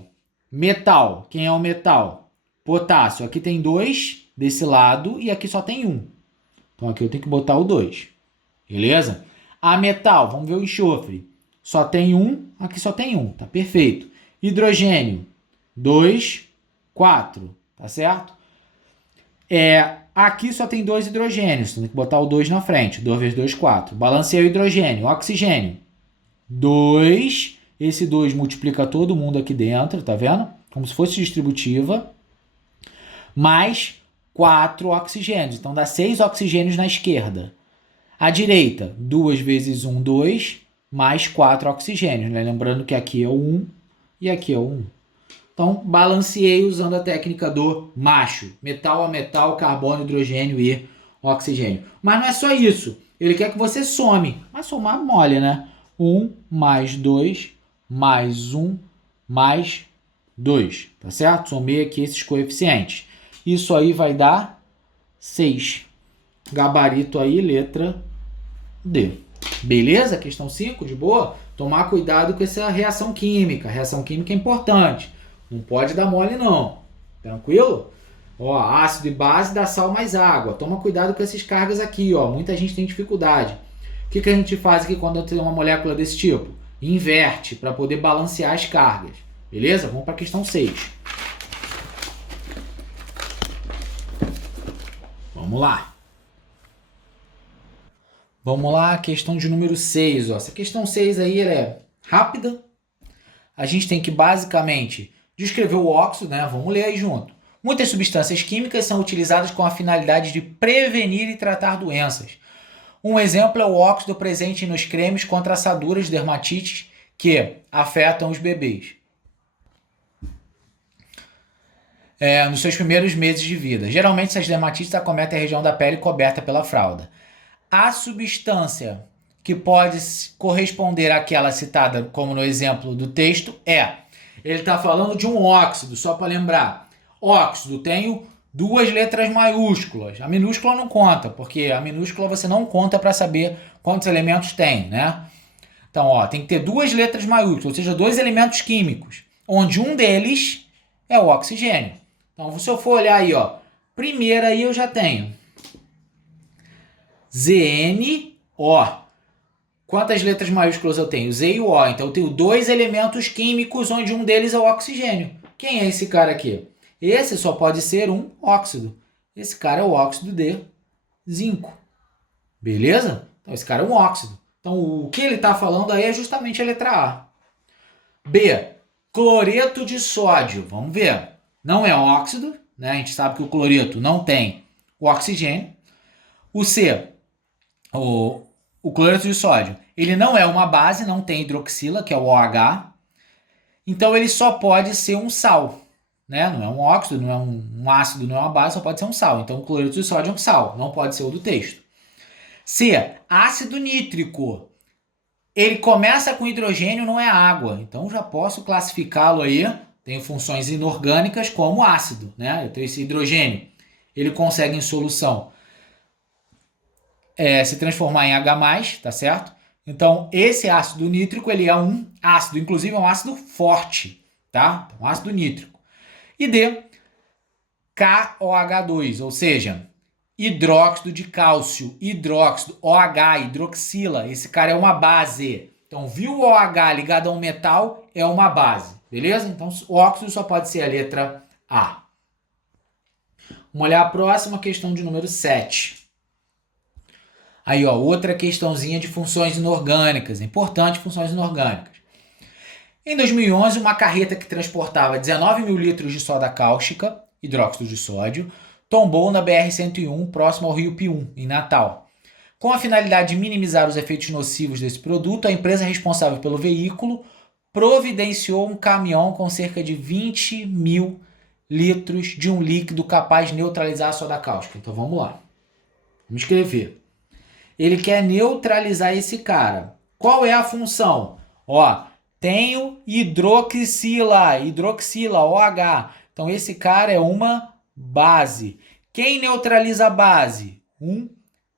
Metal, quem é o metal? Potássio, aqui tem 2 desse lado e aqui só tem 1. Então aqui eu tenho que botar o 2. Beleza? A metal, vamos ver o enxofre. Só tem 1, aqui só tem 1, tá perfeito. Hidrogênio, 2, 4, tá certo? Aqui só tem 2 hidrogênios, tem que botar o 2 na frente. 2 vezes 2, 4. Balanceia o hidrogênio. Oxigênio, 2. Esse 2 multiplica todo mundo aqui dentro, tá vendo? Como se fosse distributiva. Mais 4 oxigênios. Então dá 6 oxigênios na esquerda. À direita, 2 vezes 1, 2. Mais 4 oxigênios. Né? Lembrando que aqui é o 1 e aqui é o 1. Então, balanceei usando a técnica do macho. Metal a metal, carbono, hidrogênio e oxigênio. Mas não é só isso. Ele quer que você some. Mas somar mole, né? 1 mais 2 mais 1 mais 2. Tá certo? Somei aqui esses coeficientes. Isso aí vai dar 6. Gabarito aí, letra D. Beleza? Questão 5, de boa? Tomar cuidado com essa reação química. Reação química é importante. Não pode dar mole, não. Tranquilo? Ó, ácido e base dá sal mais água. Toma cuidado com essas cargas aqui, ó. Muita gente tem dificuldade. O que a gente faz aqui quando tem uma molécula desse tipo? Inverte para poder balancear as cargas. Beleza? Vamos para a questão 6. Vamos lá. Vamos lá, questão de número 6. Ó. Essa questão 6 aí ela é rápida. A gente tem que basicamente descrever o óxido, né? Vamos ler aí junto. Muitas substâncias químicas são utilizadas com a finalidade de prevenir e tratar doenças. Um exemplo é o óxido presente nos cremes contra assaduras de dermatites que afetam os bebês nos seus primeiros meses de vida. Geralmente, essas dermatites acometem a região da pele coberta pela fralda. A substância que pode corresponder àquela citada, como no exemplo do texto, ele está falando de um óxido, só para lembrar. Óxido, tenho duas letras maiúsculas. A minúscula não conta, porque a minúscula você não conta para saber quantos elementos tem, né? Então, ó, tem que ter duas letras maiúsculas, ou seja, dois elementos químicos, onde um deles é o oxigênio. Então, se eu for olhar aí, ó, primeiro aí eu já tenho ZNO. Quantas letras maiúsculas eu tenho? Z e o O. Então eu tenho dois elementos químicos, onde um deles é o oxigênio. Quem é esse cara aqui? Esse só pode ser um óxido. Esse cara é o óxido de zinco. Beleza? Então esse cara é um óxido. Então o que ele está falando aí é justamente a letra A. B. Cloreto de sódio. Vamos ver. Não é óxido, né? A gente sabe que o cloreto não tem o oxigênio. O C. O cloreto de sódio, ele não é uma base, não tem hidroxila, que é o OH. Então ele só pode ser um sal, né? Não é um óxido, não é um ácido, não é uma base, só pode ser um sal. Então o cloreto de sódio é um sal, não pode ser o do texto. C, ácido nítrico. Ele começa com hidrogênio, não é água. Então já posso classificá-lo aí, tem funções inorgânicas como ácido, né? Eu tenho esse hidrogênio. Ele consegue em solução se transformar em H+, tá certo? Então, esse ácido nítrico, ele é um ácido, inclusive é um ácido forte, tá? Um ácido nítrico. E D, KOH2, ou seja, hidróxido de cálcio, hidróxido, OH, hidroxila, esse cara é uma base. Então, viu o OH ligado a um metal, é uma base, beleza? Então, o óxido só pode ser a letra A. Vamos olhar a próxima questão de número 7. Aí, ó, outra questãozinha de funções inorgânicas, importante funções inorgânicas. Em 2011, uma carreta que transportava 19 mil litros de soda cáustica, hidróxido de sódio, tombou na BR-101, próximo ao Rio Pium, em Natal. Com a finalidade de minimizar os efeitos nocivos desse produto, a empresa responsável pelo veículo providenciou um caminhão com cerca de 20 mil litros de um líquido capaz de neutralizar a soda cáustica. Então vamos lá. Vamos escrever. Ele quer neutralizar esse cara. Qual é a função? Ó, tenho hidroxila, OH. Então esse cara é uma base. Quem neutraliza a base? Um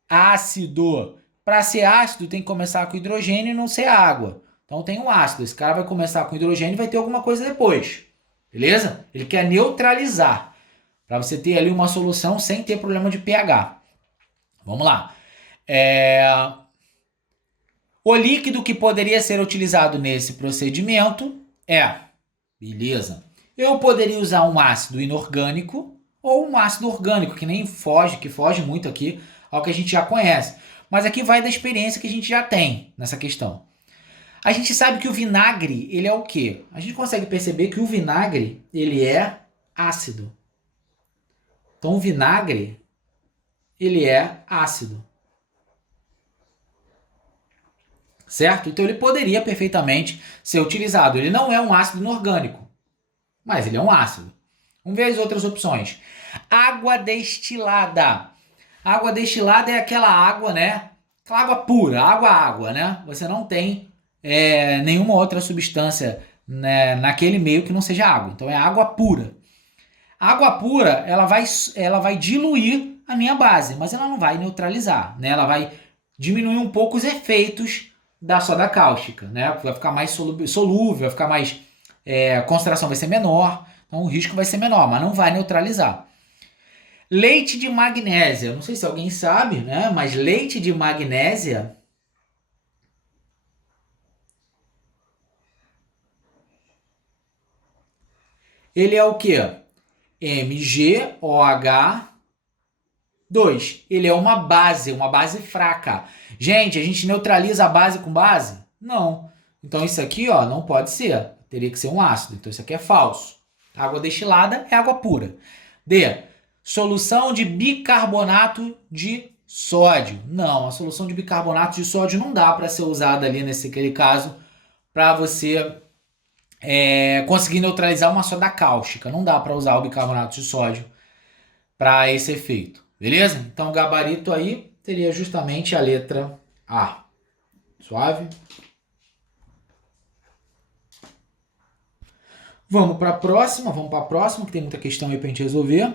ácido. Para ser ácido tem que começar com hidrogênio e não ser água. Então tem um ácido. Esse cara vai começar com hidrogênio e vai ter alguma coisa depois. Beleza? Ele quer neutralizar. Para você ter ali uma solução sem ter problema de pH. Vamos lá. O líquido que poderia ser utilizado nesse procedimento beleza, eu poderia usar um ácido inorgânico ou um ácido orgânico, que foge muito aqui ao que a gente já conhece. Mas aqui vai da experiência que a gente já tem nessa questão. A gente sabe que o vinagre, ele é o quê? A gente consegue perceber que o vinagre, ele é ácido. Então o vinagre, ele é ácido. Certo? Então ele poderia perfeitamente ser utilizado. Ele não é um ácido inorgânico, mas ele é um ácido. Vamos ver as outras opções. Água destilada. Água destilada é aquela água, né? Aquela água pura, água, né? Você não tem nenhuma outra substância, né, naquele meio que não seja água. Então é água pura. A água pura, ela vai diluir a minha base, mas ela não vai neutralizar, né? Ela vai diminuir um pouco os efeitos da soda cáustica, né? Vai ficar mais solúvel, vai ficar mais... a concentração vai ser menor, então o risco vai ser menor, mas não vai neutralizar. Leite de magnésia, não sei se alguém sabe, né? Mas leite de magnésia... ele é o quê? MgOH 2, ele é uma base fraca. Gente, a gente neutraliza a base com base? Não. Então isso aqui, ó, não pode ser. Teria que ser um ácido. Então isso aqui é falso. Água destilada é água pura. D, solução de bicarbonato de sódio. Não, a solução de bicarbonato de sódio não dá para ser usada ali naquele caso para você conseguir neutralizar uma soda cáustica. Não dá para usar o bicarbonato de sódio para esse efeito. Beleza? Então o gabarito aí seria justamente a letra A. Suave? Vamos para a próxima, que tem muita questão aí para a gente resolver.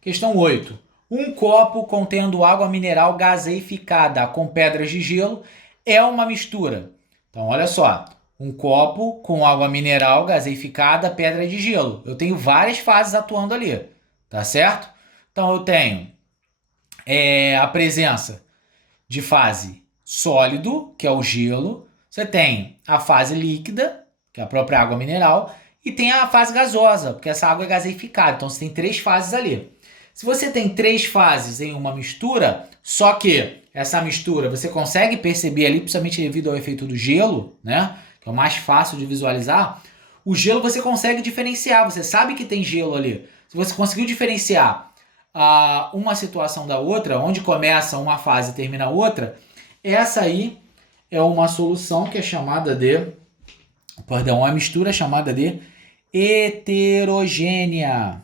Questão 8. Um copo contendo água mineral gaseificada com pedras de gelo é uma mistura. Então, olha só. Um copo com água mineral gaseificada, pedra de gelo. Eu tenho várias fases atuando ali, tá certo? Então, eu tenho a presença de fase sólido, que é o gelo. Você tem a fase líquida, que é a própria água mineral. E tem a fase gasosa, porque essa água é gaseificada. Então, você tem 3 fases ali. Se você tem 3 fases em uma mistura, só que essa mistura você consegue perceber ali, principalmente devido ao efeito do gelo, né? Que é o mais fácil de visualizar. O gelo você consegue diferenciar, você sabe que tem gelo ali. Se você conseguiu diferenciar uma situação da outra, onde começa uma fase e termina a outra, essa aí é uma solução que é chamada de... Perdão, uma mistura chamada de heterogênea.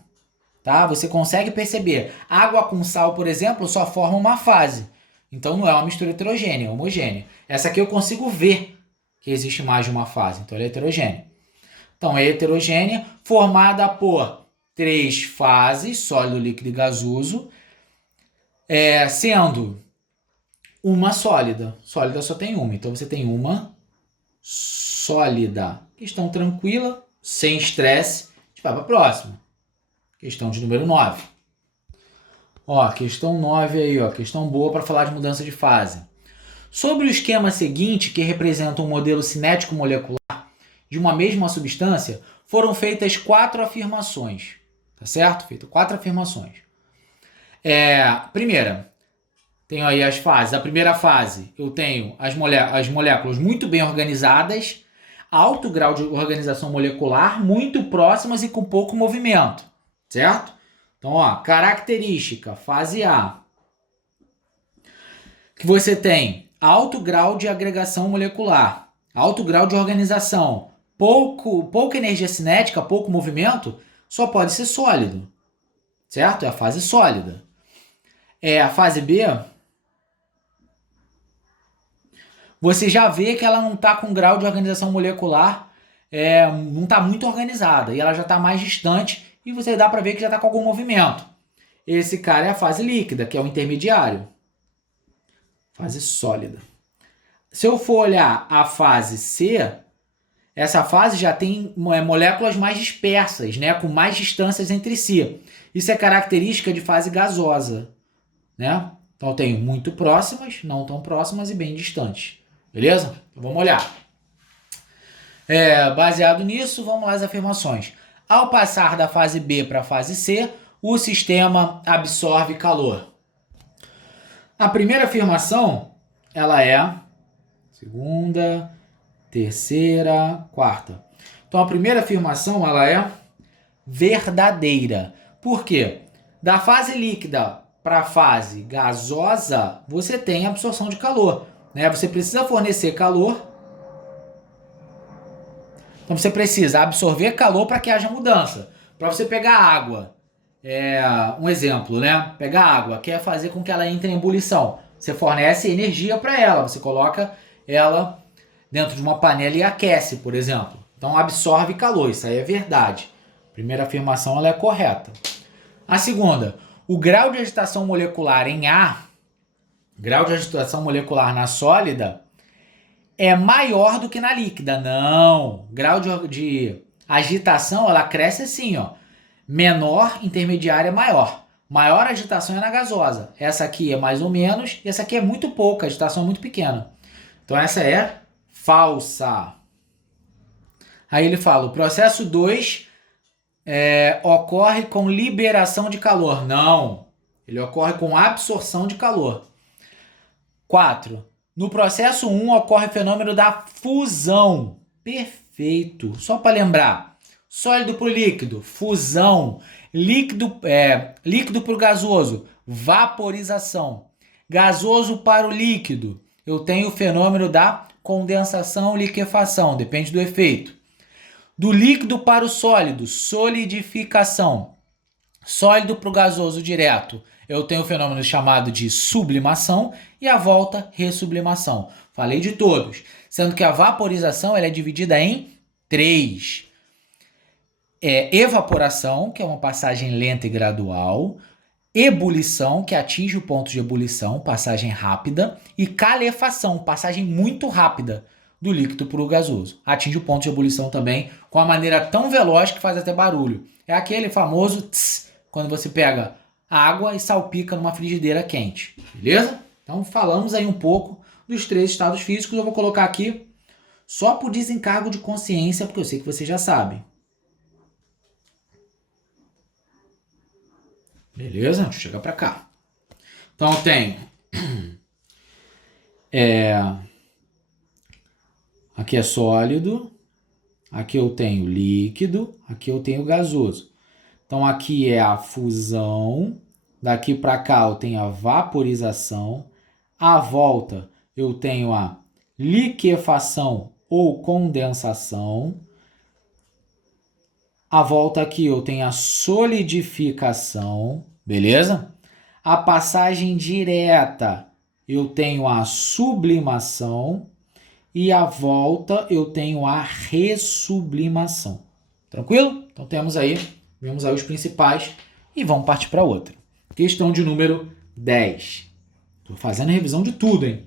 Tá? Você consegue perceber. Água com sal, por exemplo, só forma uma fase. Então não é uma mistura heterogênea, é homogênea. Essa aqui eu consigo ver que existe mais de uma fase. Então ela é heterogênea. Então é heterogênea, formada por 3 fases, sólido, líquido e gasoso, sendo uma sólida. Sólida só tem uma. Então você tem uma sólida. Questão tranquila, sem estresse. A gente vai para a próxima. Questão de número 9. Ó, questão 9 aí, ó, questão boa para falar de mudança de fase. Sobre o esquema seguinte, que representa um modelo cinético molecular de uma mesma substância, foram feitas 4 afirmações. Tá certo? Feito 4 afirmações. Primeira, tenho aí as fases. A primeira fase, eu tenho as moléculas muito bem organizadas, alto grau de organização molecular, muito próximas e com pouco movimento. Certo? Então, ó, característica, fase A. Que você tem alto grau de agregação molecular, alto grau de organização, pouca energia cinética, pouco movimento, só pode ser sólido. Certo? É a fase sólida. A fase B, você já vê que ela não está com grau de organização molecular, não está muito organizada, e ela já está mais distante, e você dá para ver que já está com algum movimento. Esse cara é a fase líquida, que é o intermediário. Fase sólida. Se eu for olhar a fase C, essa fase já tem moléculas mais dispersas, né, com mais distâncias entre si. Isso é característica de fase gasosa, né? Então eu tenho muito próximas, não tão próximas e bem distantes. Beleza? Então vamos olhar. Baseado nisso, vamos lá as afirmações. Ao passar da fase B para a fase C, o sistema absorve calor. A primeira afirmação, ela é segunda, terceira, quarta. Então a primeira afirmação, ela é verdadeira. Por quê? Da fase líquida para a fase gasosa, você tem absorção de calor, né? Você precisa fornecer calor. Então você precisa absorver calor para que haja mudança. Para você pegar água, um exemplo, né? Pegar água, quer fazer com que ela entre em ebulição. Você fornece energia para ela, você coloca ela dentro de uma panela e aquece, por exemplo. Então absorve calor, isso aí é verdade. A primeira afirmação ela é correta. A segunda, o grau de agitação molecular em A, grau de agitação molecular na sólida, é maior do que na líquida. Não. Grau de agitação, ela cresce assim, ó. Menor, intermediária, maior. Maior agitação é na gasosa. Essa aqui é mais ou menos, e essa aqui é muito pouca, a agitação é muito pequena. Então essa é falsa. Aí ele fala, o processo 2 ocorre com liberação de calor. Não. Ele ocorre com absorção de calor. 4. No processo 1 ocorre o fenômeno da fusão. Perfeito. Só para lembrar. Sólido para o líquido, fusão. Líquido para o gasoso, vaporização. Gasoso para o líquido, eu tenho o fenômeno da condensação, liquefação, depende do efeito. Do líquido para o sólido, solidificação. Sólido para o gasoso direto, eu tenho o fenômeno chamado de sublimação e a volta, ressublimação. Falei de todos, sendo que a vaporização ela é dividida em 3. Evaporação, que é uma passagem lenta e gradual. Ebulição, que atinge o ponto de ebulição, passagem rápida. E calefação, passagem muito rápida do líquido para o gasoso. Atinge o ponto de ebulição também, com uma maneira tão veloz que faz até barulho. É aquele famoso tss, quando você pega água e salpica numa frigideira quente. Beleza? Então falamos aí um pouco dos 3 estados físicos. Eu vou colocar aqui só por desencargo de consciência, porque eu sei que vocês já sabem. Beleza? Deixa eu chegar para cá. Então eu tenho aqui é sólido, aqui eu tenho líquido, aqui eu tenho gasoso. Então aqui é a fusão, daqui para cá eu tenho a vaporização, à volta eu tenho a liquefação ou condensação, à volta aqui eu tenho a solidificação, beleza? A passagem direta eu tenho a sublimação e à volta eu tenho a ressublimação. Tranquilo? Então vimos aí os principais e vamos partir para outra. Questão de número 10. Estou fazendo a revisão de tudo, hein?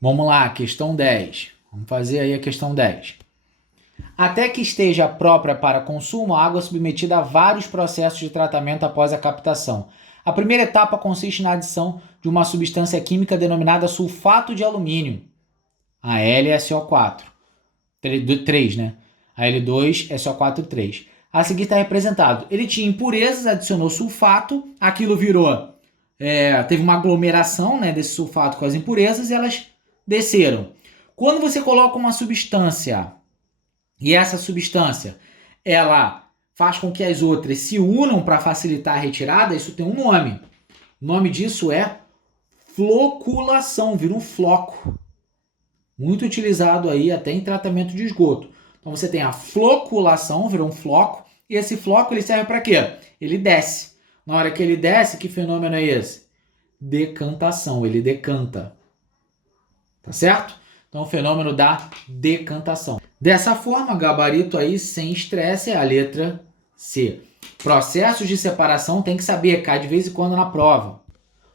Vamos lá, questão 10. Vamos fazer aí a questão 10. Até que esteja própria para consumo, a água é submetida a vários processos de tratamento após a captação. A primeira etapa consiste na adição de uma substância química denominada sulfato de alumínio, a LSO4, 3, né? A L2SO4, 3. A seguir está representado. Ele tinha impurezas, adicionou sulfato, aquilo virou, teve uma aglomeração, né, desse sulfato com as impurezas e elas desceram. Quando você coloca uma substância e essa substância ela faz com que as outras se unam para facilitar a retirada, isso tem um nome. O nome disso é floculação, vira um floco. Muito utilizado aí até em tratamento de esgoto. Então você tem a floculação, virou um floco, e esse floco ele serve para quê? Ele desce. Na hora que ele desce, que fenômeno é esse? Decantação, ele decanta. Tá certo? Então o fenômeno da decantação. Dessa forma, gabarito aí sem estresse é a letra C. Processos de separação tem que saber, cai de vez em quando na prova.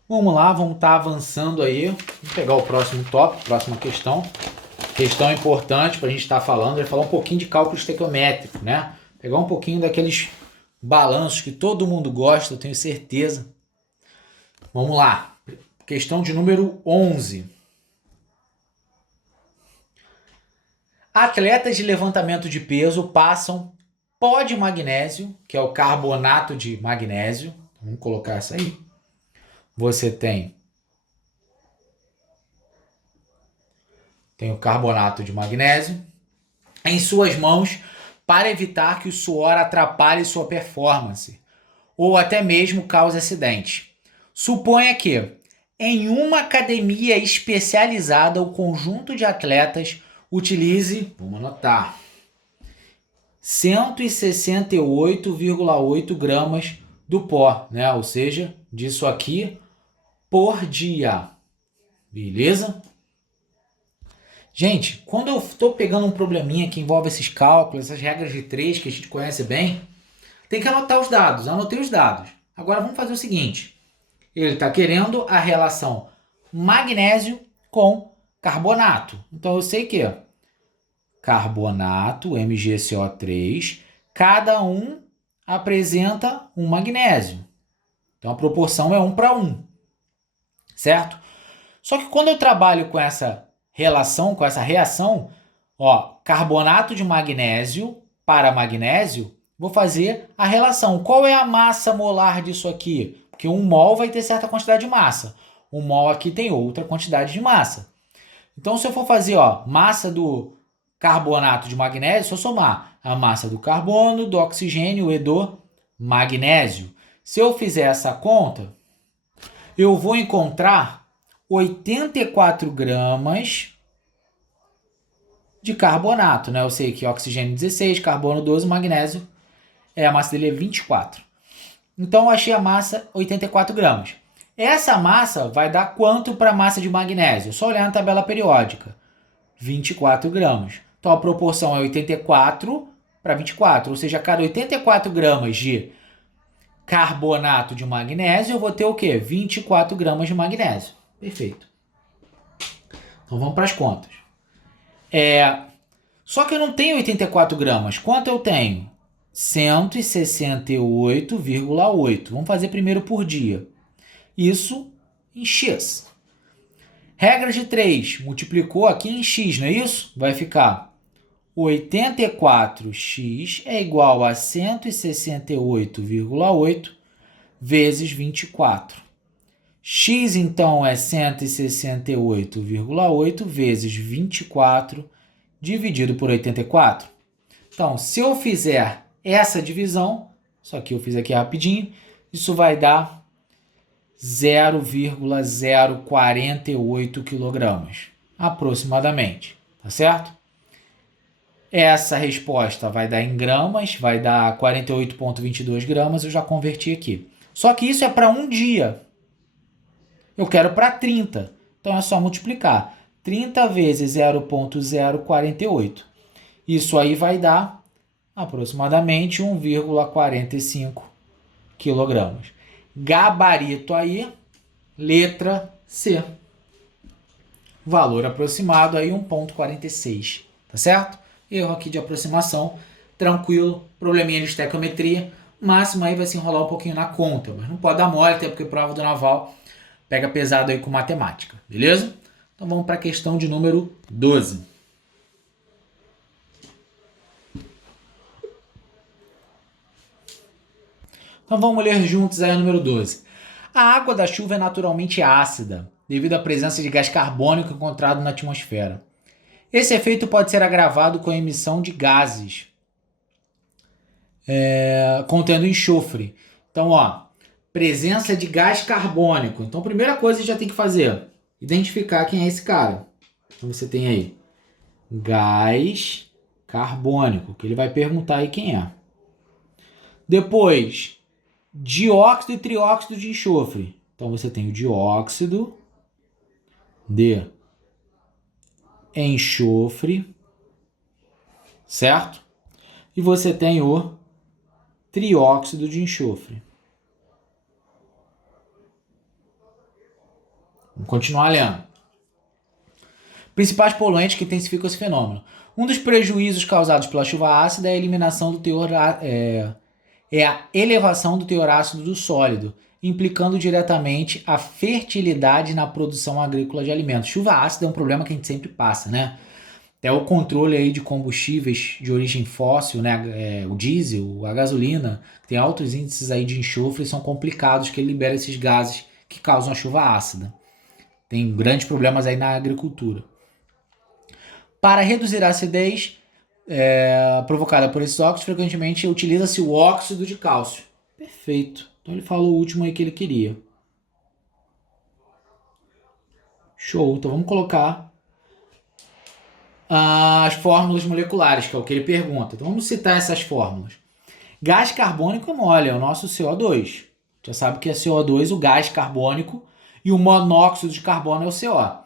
Vamos lá, vamos estar avançando aí. Vamos pegar o próximo tópico, próxima questão. Questão importante para a gente estar falando, falar um pouquinho de cálculo estequiométrico, né? Pegar um pouquinho daqueles balanços que todo mundo gosta, eu tenho certeza. Vamos lá. Questão de número 11. Atletas de levantamento de peso passam pó de magnésio, que é o carbonato de magnésio. Vamos colocar essa aí. Você tem o carbonato de magnésio em suas mãos para evitar que o suor atrapalhe sua performance ou até mesmo cause acidente. Suponha que, em uma academia especializada, o conjunto de atletas utilize, vamos anotar, 168,8 gramas do pó, né? Ou seja, disso aqui por dia. Beleza? Gente, quando eu estou pegando um probleminha que envolve esses cálculos, essas regras de 3 que a gente conhece bem, tem que anotar os dados. Anotei os dados. Agora vamos fazer o seguinte. Ele está querendo a relação magnésio com carbonato. Então eu sei que carbonato, MgCO3, cada um apresenta um magnésio. Então a proporção é 1 para 1. Certo? Só que quando eu trabalho com essa relação, com essa reação, carbonato de magnésio para magnésio, vou fazer a relação. Qual é a massa molar disso aqui? Porque um mol vai ter certa quantidade de massa. Um mol aqui tem outra quantidade de massa. Então, se eu for fazer, ó, massa do carbonato de magnésio, se eu somar a massa do carbono, do oxigênio e do magnésio, se eu fizer essa conta, eu vou encontrar 84 gramas de carbonato, né? Eu sei que oxigênio 16, carbono 12, magnésio, a massa dele é 24. Então, eu achei a massa 84 gramas. Essa massa vai dar quanto para a massa de magnésio? Só olhar na tabela periódica. 24 gramas. Então, a proporção é 84 para 24. Ou seja, a cada 84 gramas de carbonato de magnésio, eu vou ter o quê? 24 gramas de magnésio. Perfeito. Então, vamos para as contas. Só que eu não tenho 84 gramas. Quanto eu tenho? 168,8. Vamos fazer primeiro por dia. Isso em x. Regra de 3. Multiplicou aqui em x, não é isso? Vai ficar 84x é igual a 168,8 vezes 24. X, então, é 168,8 vezes 24 dividido por 84. Então, se eu fizer essa divisão, só que eu fiz aqui rapidinho, isso vai dar 0,048 quilogramas, aproximadamente, tá certo? Essa resposta vai dar em gramas, vai dar 48,22 gramas, eu já converti aqui. Só que isso é para um dia. Eu quero para 30, então é só multiplicar. 30 vezes 0,048. Isso aí vai dar aproximadamente 1,45 quilogramas. Gabarito aí, letra C. Valor aproximado aí 1,46, tá certo? Erro aqui de aproximação, tranquilo, probleminha de estequiometria, máximo aí vai se enrolar um pouquinho na conta, mas não pode dar mole, até porque prova do naval pega pesado aí com matemática, beleza? Então vamos para a questão de número 12. Então vamos ler juntos aí o número 12. A água da chuva é naturalmente ácida, devido à presença de gás carbônico encontrado na atmosfera. Esse efeito pode ser agravado com a emissão de gases contendo enxofre. Então, ó, presença de gás carbônico. Então, a primeira coisa que já tem que fazer, identificar quem é esse cara. Então, você tem aí gás carbônico, que ele vai perguntar aí quem é. Depois, dióxido e trióxido de enxofre. Então, você tem o dióxido de enxofre, certo? E você tem o trióxido de enxofre. Vamos continuar lendo. Principais poluentes que intensificam esse fenômeno. Um dos prejuízos causados pela chuva ácida é a eliminação do teor é a elevação do teor ácido do sólido, implicando diretamente a fertilidade na produção agrícola de alimentos. Chuva ácida é um problema que a gente sempre passa, né? Até o controle aí de combustíveis de origem fóssil, né? O diesel, a gasolina, tem altos índices aí de enxofre e são complicados que ele libera esses gases que causam a chuva ácida. Tem grandes problemas aí na agricultura. Para reduzir a acidez provocada por esses óxidos, frequentemente utiliza-se o óxido de cálcio. Perfeito. Então ele falou o último aí que ele queria. Show. Então vamos colocar as fórmulas moleculares, que é o que ele pergunta. Então vamos citar essas fórmulas. Gás carbônico é mole, é o nosso CO2. Já sabe que é CO2, o gás carbônico, e o monóxido de carbono é o CO.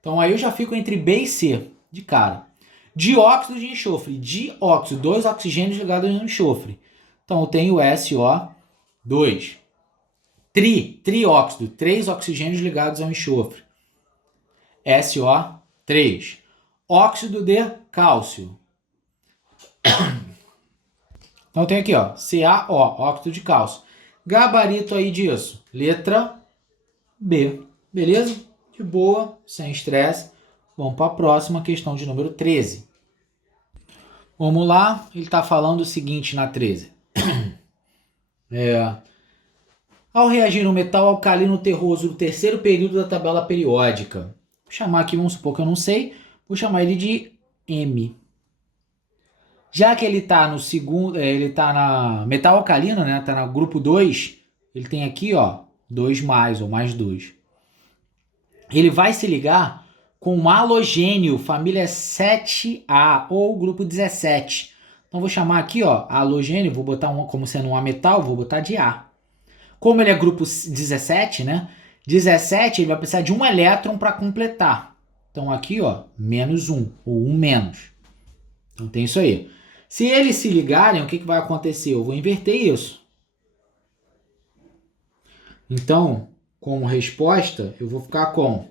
Então aí eu já fico entre B e C, de cara. Dióxido de enxofre. Dióxido, 2 oxigênios ligados ao enxofre. Então eu tenho SO2. Trióxido, 3 oxigênios ligados ao enxofre. SO3. Óxido de cálcio. Então tem aqui, ó, CaO, óxido de cálcio. Gabarito aí disso, letra B. Beleza? De boa, sem estresse. Vamos para a próxima questão de número 13. Vamos lá, ele está falando o seguinte na 13. Ao reagir um metal alcalino terroso no terceiro período da tabela periódica. Vou chamar aqui, vamos supor que eu não sei, vou chamar ele de M. Já que ele está no segundo, ele está na metal alcalino, né? Está no grupo 2, ele tem aqui, ó, 2 mais ou mais 2. Ele vai se ligar com um halogênio, família 7A ou grupo 17. Então vou chamar aqui, ó, halogênio, vou botar como sendo um metal, vou botar de A. Como ele é grupo 17, né? 17 ele vai precisar de um elétron para completar. Então aqui, ó, menos 1 ou 1 menos. Então tem isso aí. Se eles se ligarem, o que vai acontecer? Eu vou inverter isso. Então, como resposta, eu vou ficar com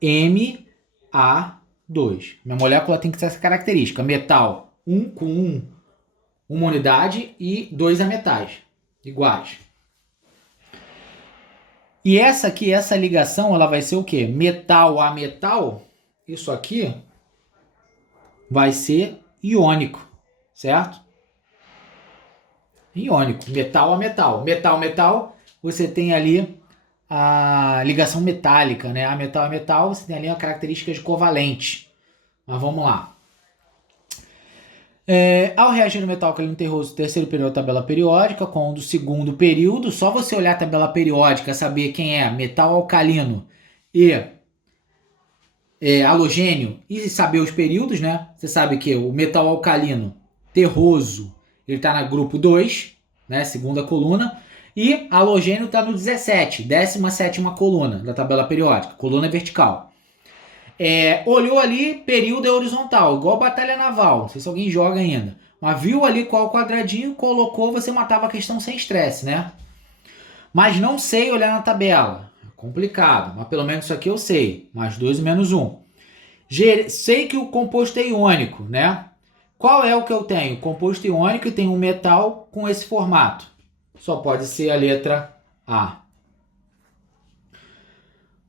MA2. Minha molécula tem que ter essa característica. Metal 1 com 1, uma unidade e 2 ametais iguais. E essa aqui, essa ligação, ela vai ser o quê? Metal a metal. Isso aqui vai ser iônico, certo? Iônico, metal a metal. Metal, metal, você tem ali a ligação metálica, né? A metal a metal, você tem ali a característica de covalente. Mas vamos lá. Ao reagir no metal alcalino terroso do terceiro período da tabela periódica com o do segundo período, só você olhar a tabela periódica, saber quem é metal alcalino e halogênio e saber os períodos, né? Você sabe que o metal alcalino terroso, ele está no grupo 2, né? Segunda coluna, e halogênio está no 17, 17ª coluna da tabela periódica, coluna vertical. Olhou ali, período é horizontal, igual batalha naval, não sei se alguém joga ainda, mas viu ali qual quadradinho, colocou, você matava a questão sem estresse, né? Mas não sei olhar na tabela, é complicado, mas pelo menos isso aqui eu sei, mais 2 e menos 1. Sei que o composto é iônico, né? Qual é o que eu tenho? Composto iônico e tem um metal com esse formato. Só pode ser a letra A.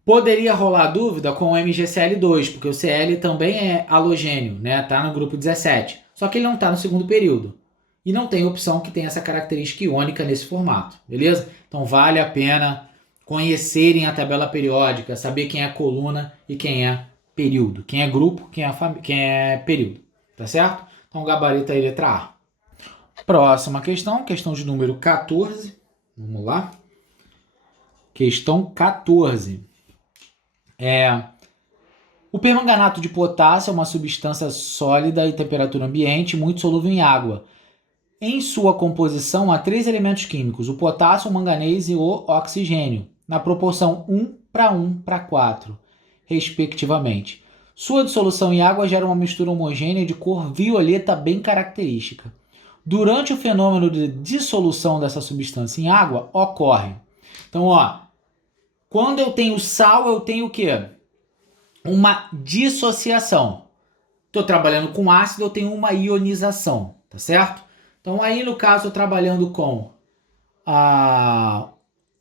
Poderia rolar dúvida com o MgCl2, porque o Cl também é halogênio, né? Tá no grupo 17. Só que ele não está no segundo período. E não tem opção que tenha essa característica iônica nesse formato, beleza? Então vale a pena conhecerem a tabela periódica, saber quem é coluna e quem é período. Quem é grupo, quem é período. Tá certo? Então gabarito aí, letra A. Próxima questão, questão de número 14. Vamos lá. Questão 14. O permanganato de potássio é uma substância sólida em temperatura ambiente, muito solúvel em água. Em sua composição há 3 elementos químicos, o potássio, o manganês e o oxigênio, na proporção 1:1:4, respectivamente. Sua dissolução em água gera uma mistura homogênea de cor violeta bem característica. Durante o fenômeno de dissolução dessa substância em água, ocorre. Então, ó, quando eu tenho sal, eu tenho o quê? Uma dissociação. Estou trabalhando com ácido, eu tenho uma ionização, tá certo? Então aí no caso, eu trabalhando com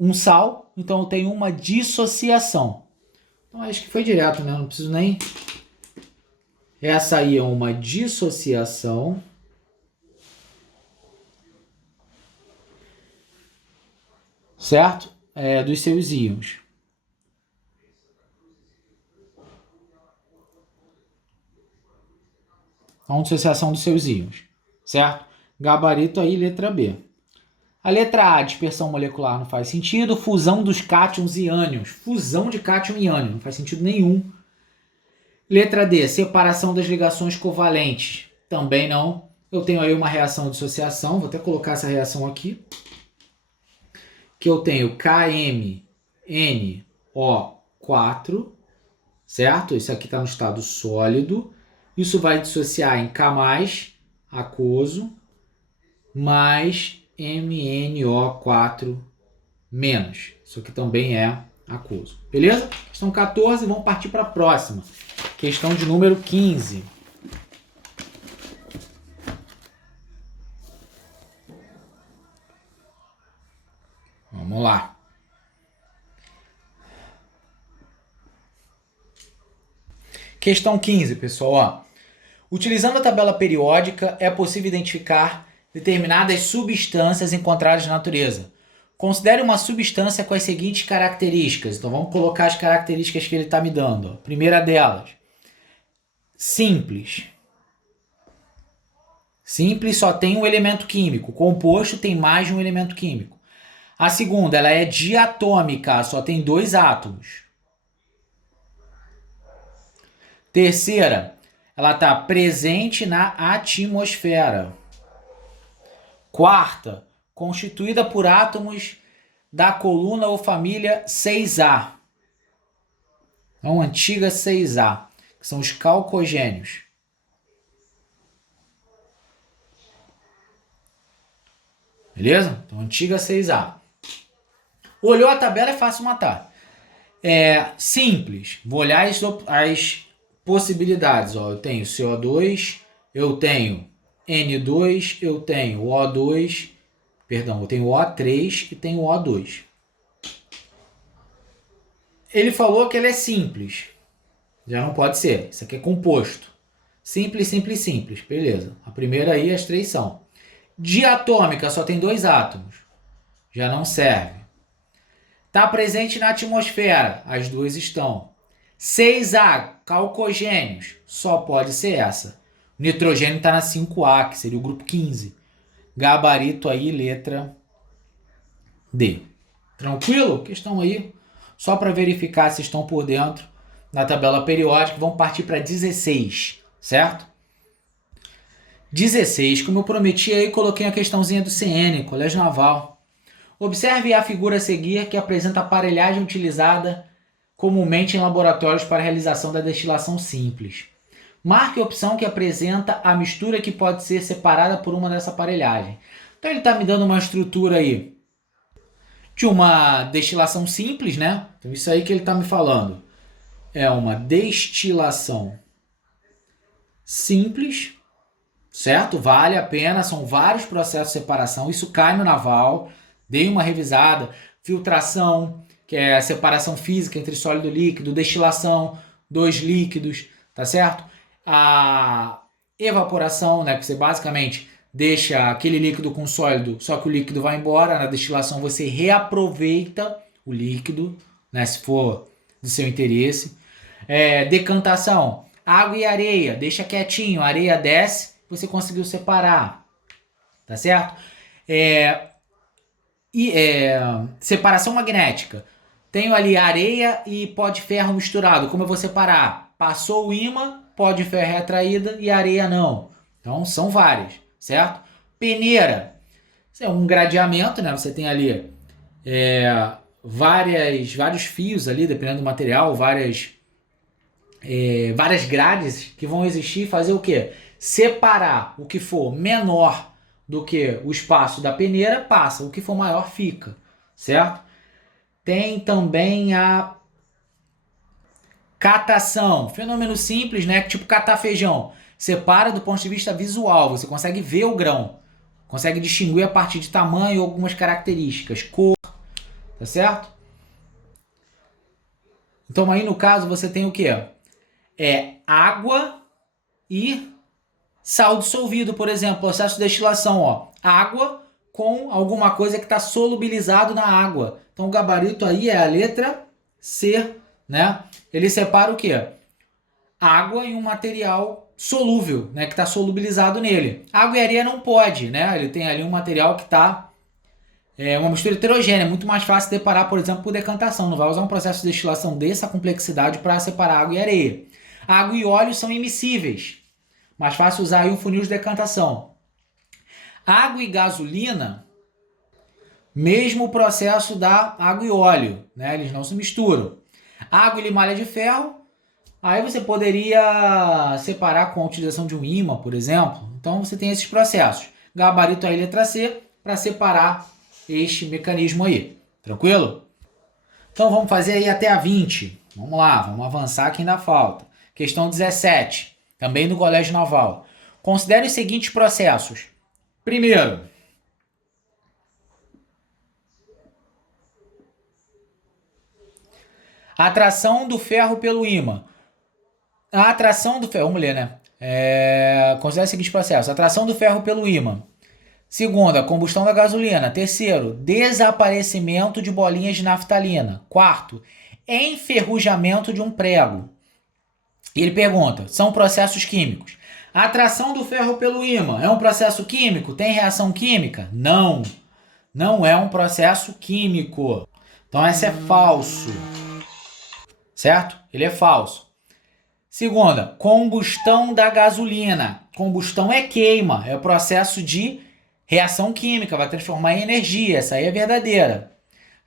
um sal, então eu tenho uma dissociação. Então acho que foi direto, né? Não preciso nem... Essa aí é uma dissociação. Certo? Dos seus íons. Então, dissociação dos seus íons. Certo? Gabarito aí, letra B. A letra A, dispersão molecular, não faz sentido. Fusão dos cátions e ânions. Fusão de cátion e ânion, não faz sentido nenhum. Letra D, separação das ligações covalentes. Também não. Eu tenho aí uma reação de dissociação. Vou até colocar essa reação aqui. Que eu tenho KMNO4, certo? Isso aqui está no estado sólido. Isso vai dissociar em K+, aquoso, mais MNO4-. Isso aqui também é aquoso. Beleza? Questão 14, vamos partir para a próxima. Questão de número 15. Vamos lá. Questão 15, pessoal. Ó. Utilizando a tabela periódica, é possível identificar determinadas substâncias encontradas na natureza, Considere uma substância com as seguintes características. Então vamos colocar as características que ele está me dando. Primeira delas, simples. Simples só tem um elemento químico. Composto tem mais de um elemento químico. A segunda, ela é diatômica, só tem 2 átomos. Terceira, ela está presente na atmosfera. Quarta, constituída por átomos da coluna ou família 6A. Então, antiga 6A, que são os calcogênios. Beleza? Então, antiga 6A. Olhou a tabela, é fácil matar. É simples. Vou olhar as possibilidades. Ó, eu tenho CO2, eu tenho N2, eu tenho O2, perdão, eu tenho O3 e tenho O2. Ele falou que ele é simples. Já não pode ser. Isso aqui é composto. Simples, simples, simples. Beleza. A primeira aí, as 3 são. Diatômica, só tem 2 átomos. Já não serve. Está presente na atmosfera. As 2 estão. 6A, calcogênios. Só pode ser essa. O nitrogênio está na 5A, que seria o grupo 15. Gabarito aí, letra D. Tranquilo? Questão aí, só para verificar se estão por dentro na tabela periódica. Vamos partir para 16, certo? 16, como eu prometi aí, coloquei a questãozinha do CN, Colégio Naval. Observe a figura a seguir, que apresenta a aparelhagem utilizada comumente em laboratórios para a realização da destilação simples. Marque a opção que apresenta a mistura que pode ser separada por uma dessa aparelhagem. Então ele está me dando uma estrutura aí de uma destilação simples, né? Então isso aí que ele está me falando é uma destilação simples, certo? Vale a pena, são vários processos de separação. Isso cai no naval, dei uma revisada. Filtração, que é a separação física entre sólido e líquido. Destilação, 2 líquidos, tá certo? A evaporação, né, que você basicamente deixa aquele líquido com sólido, só que o líquido vai embora. Na destilação você reaproveita o líquido, né, se for do seu interesse. Decantação, água e areia, deixa quietinho, a areia desce, você conseguiu separar, tá certo? Separação magnética, tenho ali areia e pó de ferro misturado, como eu vou separar? Passou o ímã, pó de ferro é atraída e areia não. Então são várias, certo? Peneira, isso é um gradeamento, né? Você tem ali vários fios ali, dependendo do material, várias grades que vão existir, fazer o quê? Separar o que for menor do que o espaço da peneira, passa, o que for maior fica, certo? Tem também a catação, fenômeno simples, né? Tipo catar feijão. Separa do ponto de vista visual, você consegue ver o grão, consegue distinguir a partir de tamanho e algumas características, cor, tá certo? Então aí no caso você tem o quê? Água e sal dissolvido, por exemplo, processo de destilação, ó. Água com alguma coisa que está solubilizado na água. Então o gabarito aí é a letra C, né? Ele separa o quê? Água e um material solúvel, né, que está solubilizado nele. Água e areia não pode, né? Ele tem ali um material que está uma mistura heterogênea, é muito mais fácil separar, por exemplo, por decantação. Não vai usar um processo de destilação dessa complexidade para separar água e areia. Água e óleo são immiscíveis. Mais fácil usar aí um funil de decantação. Água e gasolina, mesmo processo da água e óleo, né? Eles não se misturam. Água e limalha de ferro, aí você poderia separar com a utilização de um ímã, por exemplo. Então você tem esses processos. Gabarito aí, letra C, para separar este mecanismo aí. Tranquilo? Então vamos fazer aí até a 20. Vamos lá, vamos avançar que ainda falta. Questão 17, também do Colégio Naval. Considere os seguintes processos. Primeiro, a atração do ferro pelo ímã. A atração do ferro, vamos ler, né? Considere os seguintes processos. Atração do ferro pelo ímã. Segunda, combustão da gasolina. Terceiro, desaparecimento de bolinhas de naftalina. Quarto, enferrujamento de um prego. E ele pergunta, são processos químicos. A atração do ferro pelo ímã é um processo químico? Tem reação química? Não, não é um processo químico. Então esse é falso, certo? Ele é falso. Segunda, combustão da gasolina. Combustão é queima, é o processo de reação química, vai transformar em energia, essa aí é verdadeira.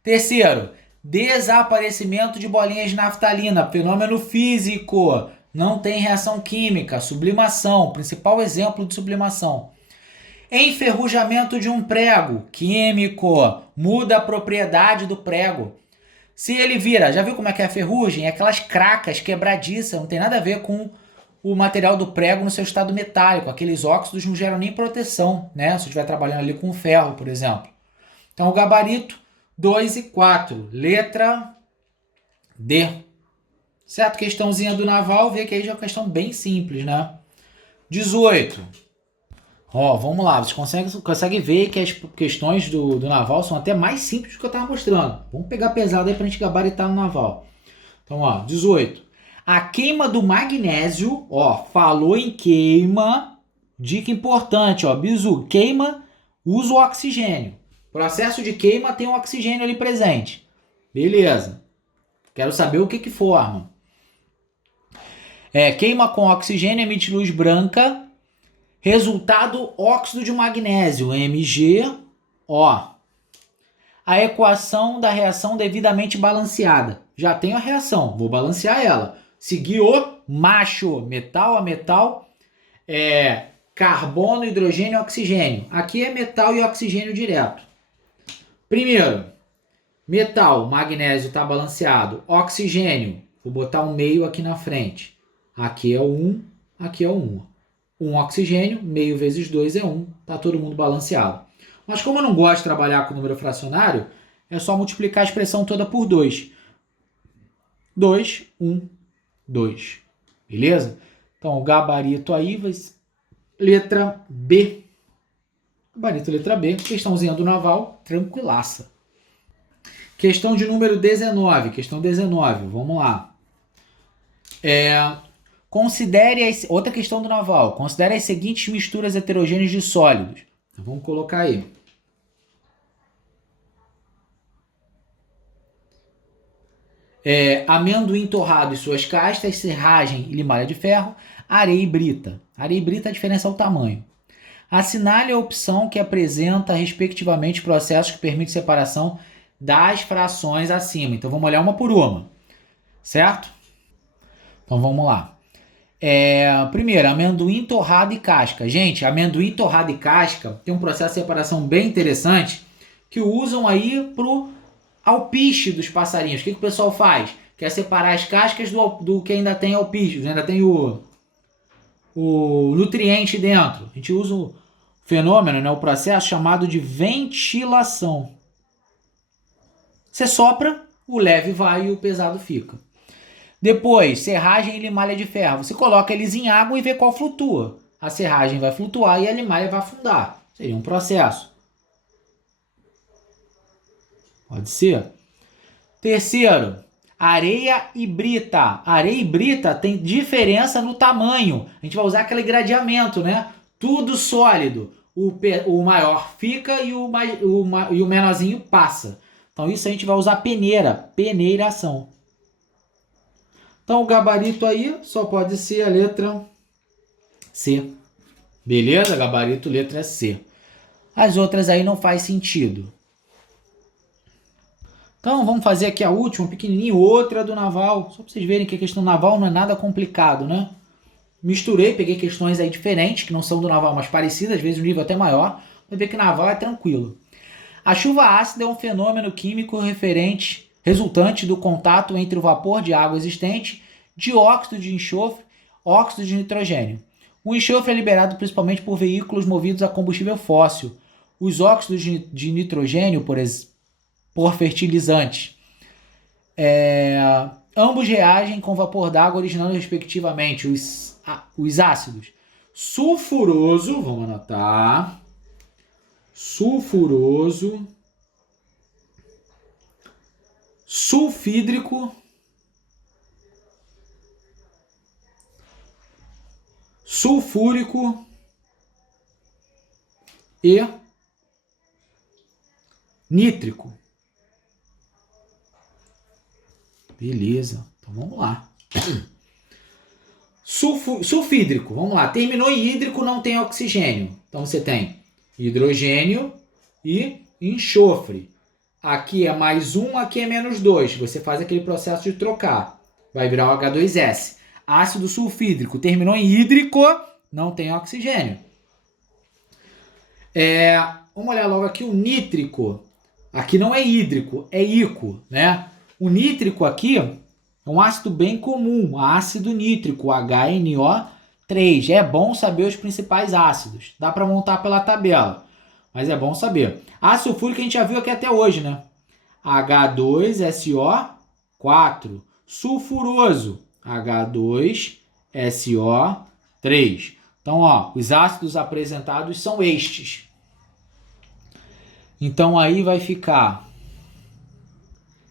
Terceiro, desaparecimento de bolinhas de naftalina, fenômeno físico, não tem reação química, sublimação, principal exemplo de sublimação. Enferrujamento de um prego, químico, muda a propriedade do prego. Se ele vira, já viu como é que é a ferrugem? É aquelas cracas quebradiças, não tem nada a ver com o material do prego no seu estado metálico. Aqueles óxidos não geram nem proteção, né? Se você estiver trabalhando ali com ferro, por exemplo. Então, o gabarito 2 e 4. Letra D. Certo? Questãozinha do naval, vê que aí já é uma questão bem simples, né? 18. Ó, vamos lá. Você consegue ver que as questões do naval são até mais simples do que eu estava mostrando. Vamos pegar pesado aí para a gente gabaritar no naval. Então, ó, 18. A queima do magnésio, ó, falou em queima, dica importante, ó, bizu, queima, usa o oxigênio. Processo de queima tem o oxigênio ali presente. Beleza. Quero saber o que forma. Queima com oxigênio, emite luz branca, resultado óxido de magnésio, MgO. A equação da reação devidamente balanceada. Já tenho a reação, vou balancear ela. Seguir o macho, metal a metal, carbono, hidrogênio e oxigênio. Aqui é metal e oxigênio direto. Primeiro, metal, magnésio está balanceado. Oxigênio, vou botar um meio aqui na frente. Aqui é o 1, aqui é o 1. 1 oxigênio, meio vezes 2 é 1. Está todo mundo balanceado. Mas como eu não gosto de trabalhar com número fracionário, é só multiplicar a expressão toda por 2. 2, 1, 2. Beleza? Então, o gabarito aí vai ser letra B. Gabarito letra B. Questãozinha do naval, tranquilaça. Questão de número 19. Questão 19. Vamos lá. Outra questão do naval. Considere as seguintes misturas heterogêneas de sólidos. Vamos colocar aí. Amendoim torrado e suas castas, serragem e limalha de ferro, areia e brita. Areia e brita, a diferença é o tamanho. Assinale a opção que apresenta, respectivamente, processos que permitem separação das frações acima. Então, vamos olhar uma por uma. Certo? Então, vamos lá. Primeiro, amendoim torrado e casca. Gente, amendoim torrado e casca tem um processo de separação bem interessante que usam aí pro alpiste dos passarinhos. O que o pessoal faz? Quer separar as cascas do que ainda tem alpiste, ainda tem o nutriente dentro. A gente usa o fenômeno, né, o processo chamado de ventilação. Você sopra, o leve vai e o pesado fica. Depois, serragem e limalha de ferro. Você coloca eles em água e vê qual flutua. A serragem vai flutuar e a limalha vai afundar. Seria um processo. Pode ser. Terceiro, areia e brita. Areia e brita tem diferença no tamanho. A gente vai usar aquele gradeamento, né? Tudo sólido. O maior fica e o menorzinho passa. Então isso a gente vai usar peneira. Peneiração. Então o gabarito aí só pode ser a letra C. Beleza? Gabarito letra C. As outras aí não faz sentido. Então vamos fazer aqui a última, pequenininho, outra do naval. Só para vocês verem que a questão naval não é nada complicado, né? Misturei, peguei questões aí diferentes, que não são do naval, mas parecidas, às vezes o nível até maior. Vai ver que naval é tranquilo. A chuva ácida é um fenômeno químico resultante do contato entre o vapor de água existente, dióxido de enxofre, óxido de nitrogênio. O enxofre é liberado principalmente por veículos movidos a combustível fóssil. Os óxidos de nitrogênio, por fertilizantes. Ambos reagem com vapor d'água, originando respectivamente os ácidos sulfuroso, vamos anotar, sulfuroso, sulfídrico, sulfúrico e nítrico. Beleza, então vamos lá. Sulfídrico, vamos lá. Terminou em hídrico, não tem oxigênio. Então você tem hidrogênio e enxofre. Aqui é mais 1, aqui é menos 2. Você faz aquele processo de trocar. Vai virar o H2S. Ácido sulfídrico, terminou em hídrico, não tem oxigênio. Vamos olhar logo aqui o nítrico. Aqui não é hídrico, é íco, né? O nítrico aqui é um ácido bem comum, ácido nítrico, HNO3. É bom saber os principais ácidos. Dá para montar pela tabela, mas é bom saber. Ácido sulfúrico a gente já viu aqui até hoje, né? H2SO4. Sulfuroso, H2SO3. Então, ó, os ácidos apresentados são estes. Então, aí vai ficar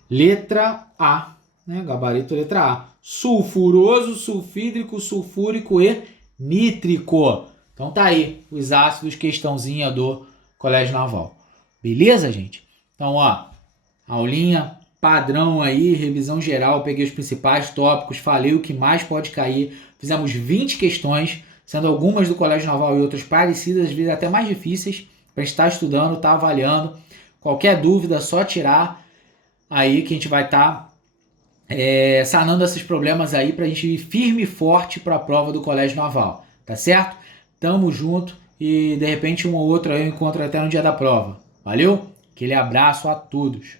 letra A, né? Gabarito letra A. Sulfuroso, sulfídrico, sulfúrico e nítrico. Então tá aí os ácidos, questãozinha do Colégio Naval. Beleza, gente? Então, ó, aulinha padrão aí, revisão geral, peguei os principais tópicos, falei o que mais pode cair. Fizemos 20 questões, sendo algumas do Colégio Naval e outras parecidas, às vezes até mais difíceis, para estar estudando, estar avaliando. Qualquer dúvida, só tirar aí que a gente vai estar sanando esses problemas aí para a gente ir firme e forte para a prova do Colégio Naval, tá certo? Tamo junto e de repente um ou outro aí eu encontro até no dia da prova. Valeu? Aquele abraço a todos.